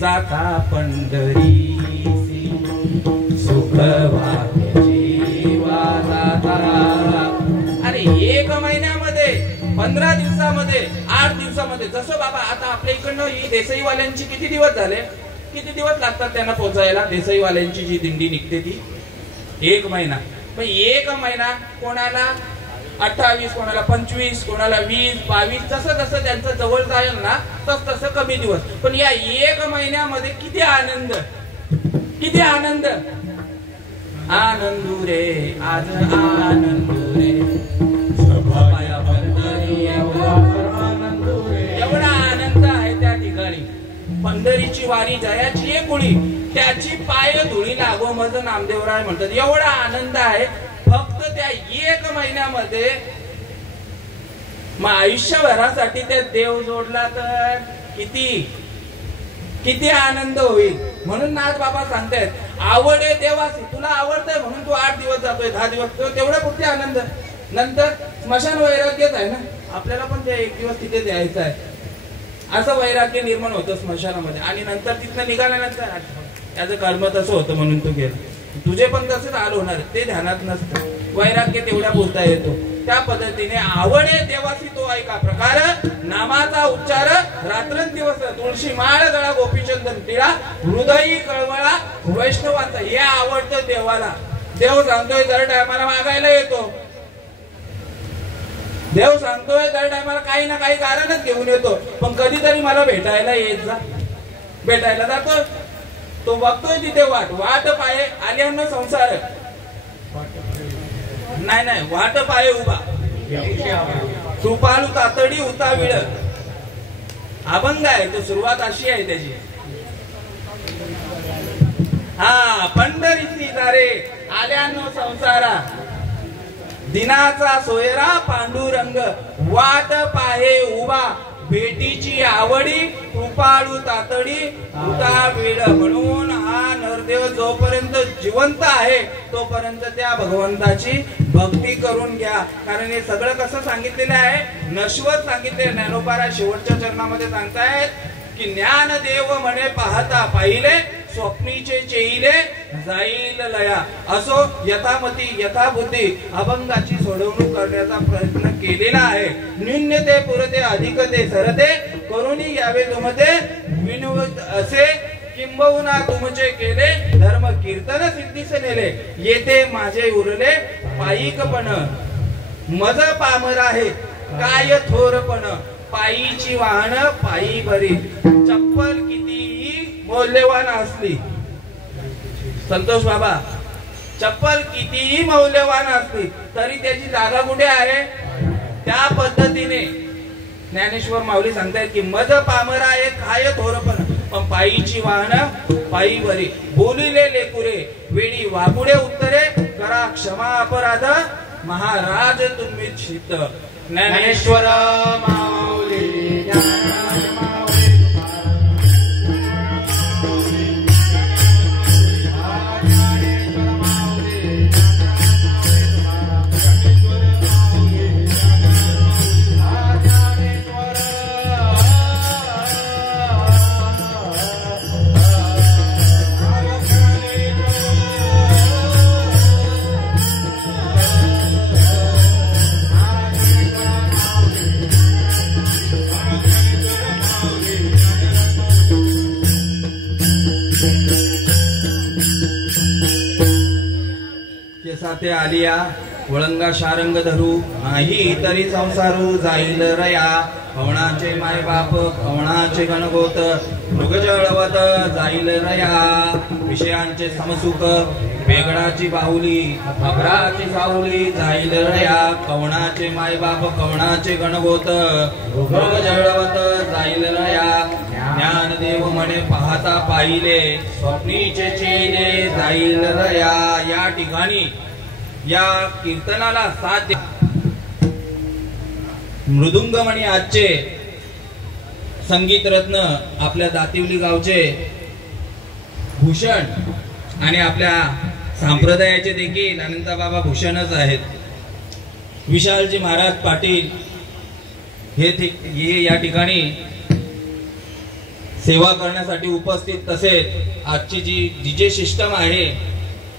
जाता पंढरीसी, सुख जीवा जाता. अरे 1 महिन्यामध्ये 15 दिवसामध्ये 8 दिवसामध्ये, जसं बाबा आता आपल्या इकडनं ही देसाईवाल्यांची किती दिवस झाले, किती दिवस लागतात त्यांना पोहोचायला? देसाईवाल्यांची जी दिंडी निघते ती 1 महिना. पण 1 महिना कोणाला 28, कोणाला 25, कोणाला 20, 22, जसं जसं त्यांचं जवळ जाईल ना तस तसं कमी दिवस. पण या 1 महिन्यामध्ये किती आनंद, किती आनंद. आनंदू रे आज आनंदू रे, एवढा आनंद आहे त्या ठिकाणी. पंढरीची वारी जयाची एक कुळी, त्याची पाय धुळी लागो माझं नामदेवराय म्हणतात. एवढा आनंद आहे फक्त त्या 1 महिन्यामध्ये. मग आयुष्यभरासाठी त्या देव जोडला तर किती किती आनंद होईल. म्हणून नाथ बाबा सांगतायत आवडे देवासी, तुला आवडतंय म्हणून तू 8 दिवस जातोय, 10 दिवस, तेवढा पुढचे आनंद. नंतर स्मशान वैराग्यच आहे ना, आपल्याला पण ते 1 दिवस तिथे द्यायचं आहे, असं वैराग्य निर्माण होतं स्मशानामध्ये. आणि नंतर तिथनं निघाल्यानंतर त्याचं कर्म तसं होतं म्हणून तू गेला, तुझे पण तसंच हाल होणार, ते ध्यानात नसतं. वैराग्य तेवढ्या बोलता येतो. त्या पद्धतीने आवडे देवासी तो ऐका प्रकार, नामाचा उच्चार रात्रंदिवस, तुळशी माळ गळा गोपीचंदन टिळा, हृदयी कळवळा वैष्णवांचा. हे आवडतं देवाला. देव सांगतोय दर टायमाला मागायला येतो, देव सांगतोय दर टायमाला काही ना काही कारणच घेऊन येतो, पण कधीतरी मला भेटायला येत जा. भेटायला जातो, तो बघतोय तिथे वाट, वाट पाये आल्यानं संसार, नाही नाही वाट पाये उभा, कृपाळू तातडी उताविळ अभंग आहे तो, सुरुवात अशी आहे त्याची. हा पंढरीची दारे आल्यानो संसारा, दिनाचा सोयरा पांडुरंग, वाट पाहे उभा भेटीची आवडी, कृपाळू तातडी उता वेळ. म्हणून हा नरदेव जोपर्यंत जिवंत आहे तोपर्यंत त्या भगवंताची भक्ती करून घ्या. कारण हे सगळं कसं सांगितलेलं आहे, नश्वर सांगितले. ज्ञानोबारा शेवटच्या चरणामध्ये सांगतायत की ज्ञानदेव म्हणे पाहता पाहिले, स्वप्नीचे चेहिले जाईल लया. असो यथामती यथाबुद्धी अभंगाची सोडवणूक करण्याचा प्रयत्न केलेला आहे. न्यून्यते पुरते अधिकते सरते, करुणी यावे तुमते विनोद असे, किंबहुना तुमचे केले धर्म कीर्तन सिद्धीस नेले. येथे माझे उरले पायिकपण, मज पामर आहे काय थोरपण, पायीची वाहन पायी बरी, चप्पल कितीही मौल्यवान असली. संतोष बाबा, चप्पल कितीही मौल्यवान असली तरी त्याची जागा कुठे आहे? त्या पद्धतीने ज्ञानेश्वर माऊली सांगतायत की मज पामर आहे काय थोरपण, पण पायीची वाहन पायी बरी. बोलिले लेकुरे वेळी वागुडे उत्तरे, करा क्षमा अपराध महाराज तुम्ही चित्त. ज्ञानेश्वर माऊली ज्ञानेश्वर माऊली साथे आलिया वळंगा शारंग धरू, नाही तरी संसारू जाईल रया. पवनाचे माय बाप पवनाचे गणगोत, मृग जळवत जाईल रया. विषयांचे समसुख वेगळाची बाहुली, अभराची सावली जाईल रया. कवनाचे माय बाप कवनाचे गणगोत, मृग जळवत जाईल रया. ज्ञानदेव म्हणे पाहता पाहिले, स्वप्नीचे चेले जाईल रया. या ठिकाणी या कीर्तनाला साथ मृदुंगमणी आजचे संगीत रत्न आपल्या दातिवली गावचे भूषण आणि आपल्या संप्रदायाचे देखील अनंतबाबा भूषणच आहेत. विशालजी महाराज पाटील हे या ठिकाणी सेवा करण्यासाठी उपस्थित, तसेच आजची जी डीजे सिस्टम आहे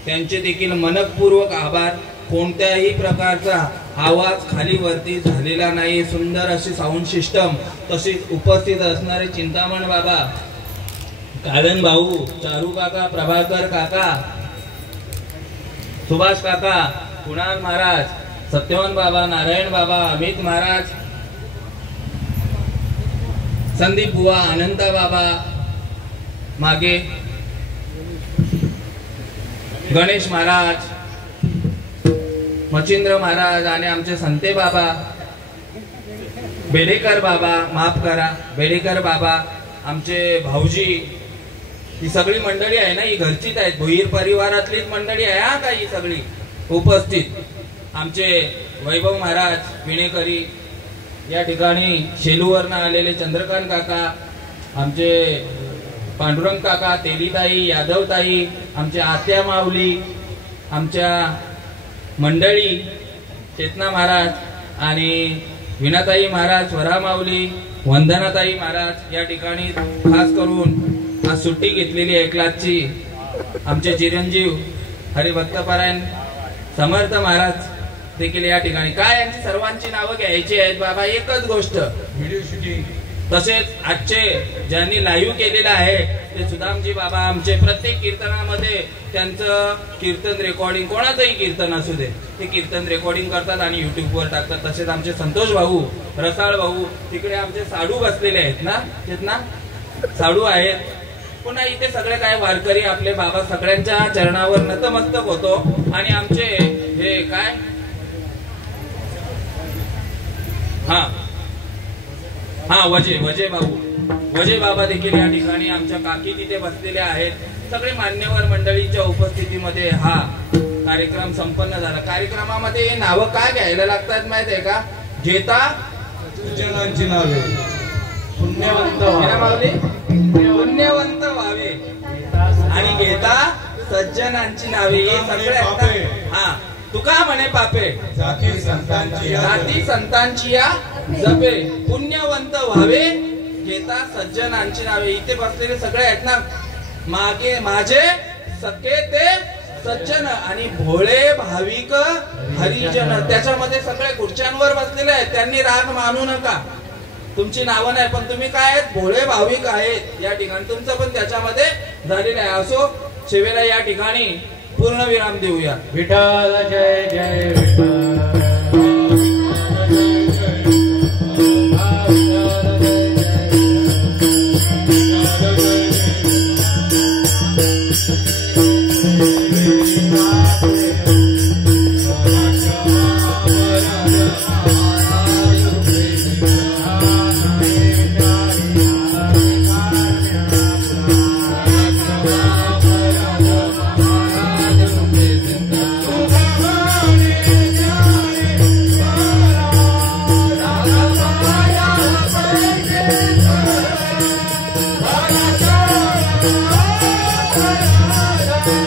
त्यांचे देखील मनपूर्वक आभार. कोणत्याही प्रकारचा आवाज खाली वरती झालेला नाही. सुंदर अशी साऊंड सिस्टम, तसेच उपस्थित असणारे चिंतामण बाबा, कालन भाऊ, चारू काका, प्रभाकर काका, सुभाष काका, कुणाल महाराज, सत्यवान बाबा, नारायण बाबा, अमित महाराज, संदीप बुवा, अनंता बाबा, मागे गणेश महाराज, मचिंद्र महाराज आणि आमचे संते बाबा, बेडेकर बाबा, माफ करा बेडेकर बाबा, आमचे भाऊजी, ही सगळी मंडळी आहे ना, ही घरचीच आहेत, भोईर परिवारातलीच मंडळी आहे हा का ही सगळी उपस्थित. आमचे वैभव महाराज विणेकरी, या ठिकाणी शेलूवरनं आलेले चंद्रकांत काका, आमचे पांडुरंग काका, तेलीताई, यादवताई, आमच्या आत्या माऊली, आमच्या मंडळी चेतना महाराज आणि विनाताई महाराज, स्वरा माऊली, वंदनाताई महाराज, या ठिकाणी खास करून आज सुट्टी घेतलेली आहे क्लासची. आमचे चिरंजीव हरिभक्तपरायण समर्थ महाराज देखील या ठिकाणी. काय यांची सर्वांची नावं घ्यायची आहेत बाबा, एकच गोष्ट व्हिडिओ शूटिंग. तसेच आजचे ज्यांनी लाईव्ह केलेलं आहे ते सुदामजी बाबा, आमचे प्रत्येक कीर्तनामध्ये त्यांचं कीर्तन रेकॉर्डिंग, कोणाचंही कीर्तन असू दे ते कीर्तन रेकॉर्डिंग करतात आणि युट्यूबवर टाकतात. तसेच आमचे संतोष भाऊ, रसाळ भाऊ, तिकडे आमचे साडू बसलेले आहेत ना, चेतना साडू आहेत. पुन्हा इथे सगळे काय वारकरी आपले बाबा सगळ्यांच्या चरणावर नतमस्तक होतो. आणि आमचे हे काय हा हा वजे बाबा देखील या ठिकाणी आमच्या काकी तिथे बसलेल्या आहेत. सगळे मान्यवर मंडळींच्या उपस्थितीमध्ये हा कार्यक्रम संपन्न झाला. कार्यक्रमामध्ये नावं काय घ्यायला लागतात माहित आहे का? घेता सज्जनांची नावे पुण्यवंत व्हावे आणि घेता सज्जनांची नावे. हे सगळे हा तुका म्हणे पापे जाती संतांची या जपे पुण्यवंत व्हावे घेता सज्जनांची नावे. इथे बसलेले सगळे आहेत ना मागे माझे सखे ते सज्जन आणि भोळे भाविक हरिजन. त्याच्यामध्ये सगळे खुर्च्यांवर बसलेले आहेत. त्यांनी राग मानू नका. तुमची नावं नाही पण तुम्ही काय आहेत? भोळे भाविक आहेत या ठिकाणी. तुमचं पण त्याच्यामध्ये झालेलं आहे. असो सेवेला या ठिकाणी पूर्ण विराम देऊया. विठ्ठल जय जय विठ्ठल. Thank you.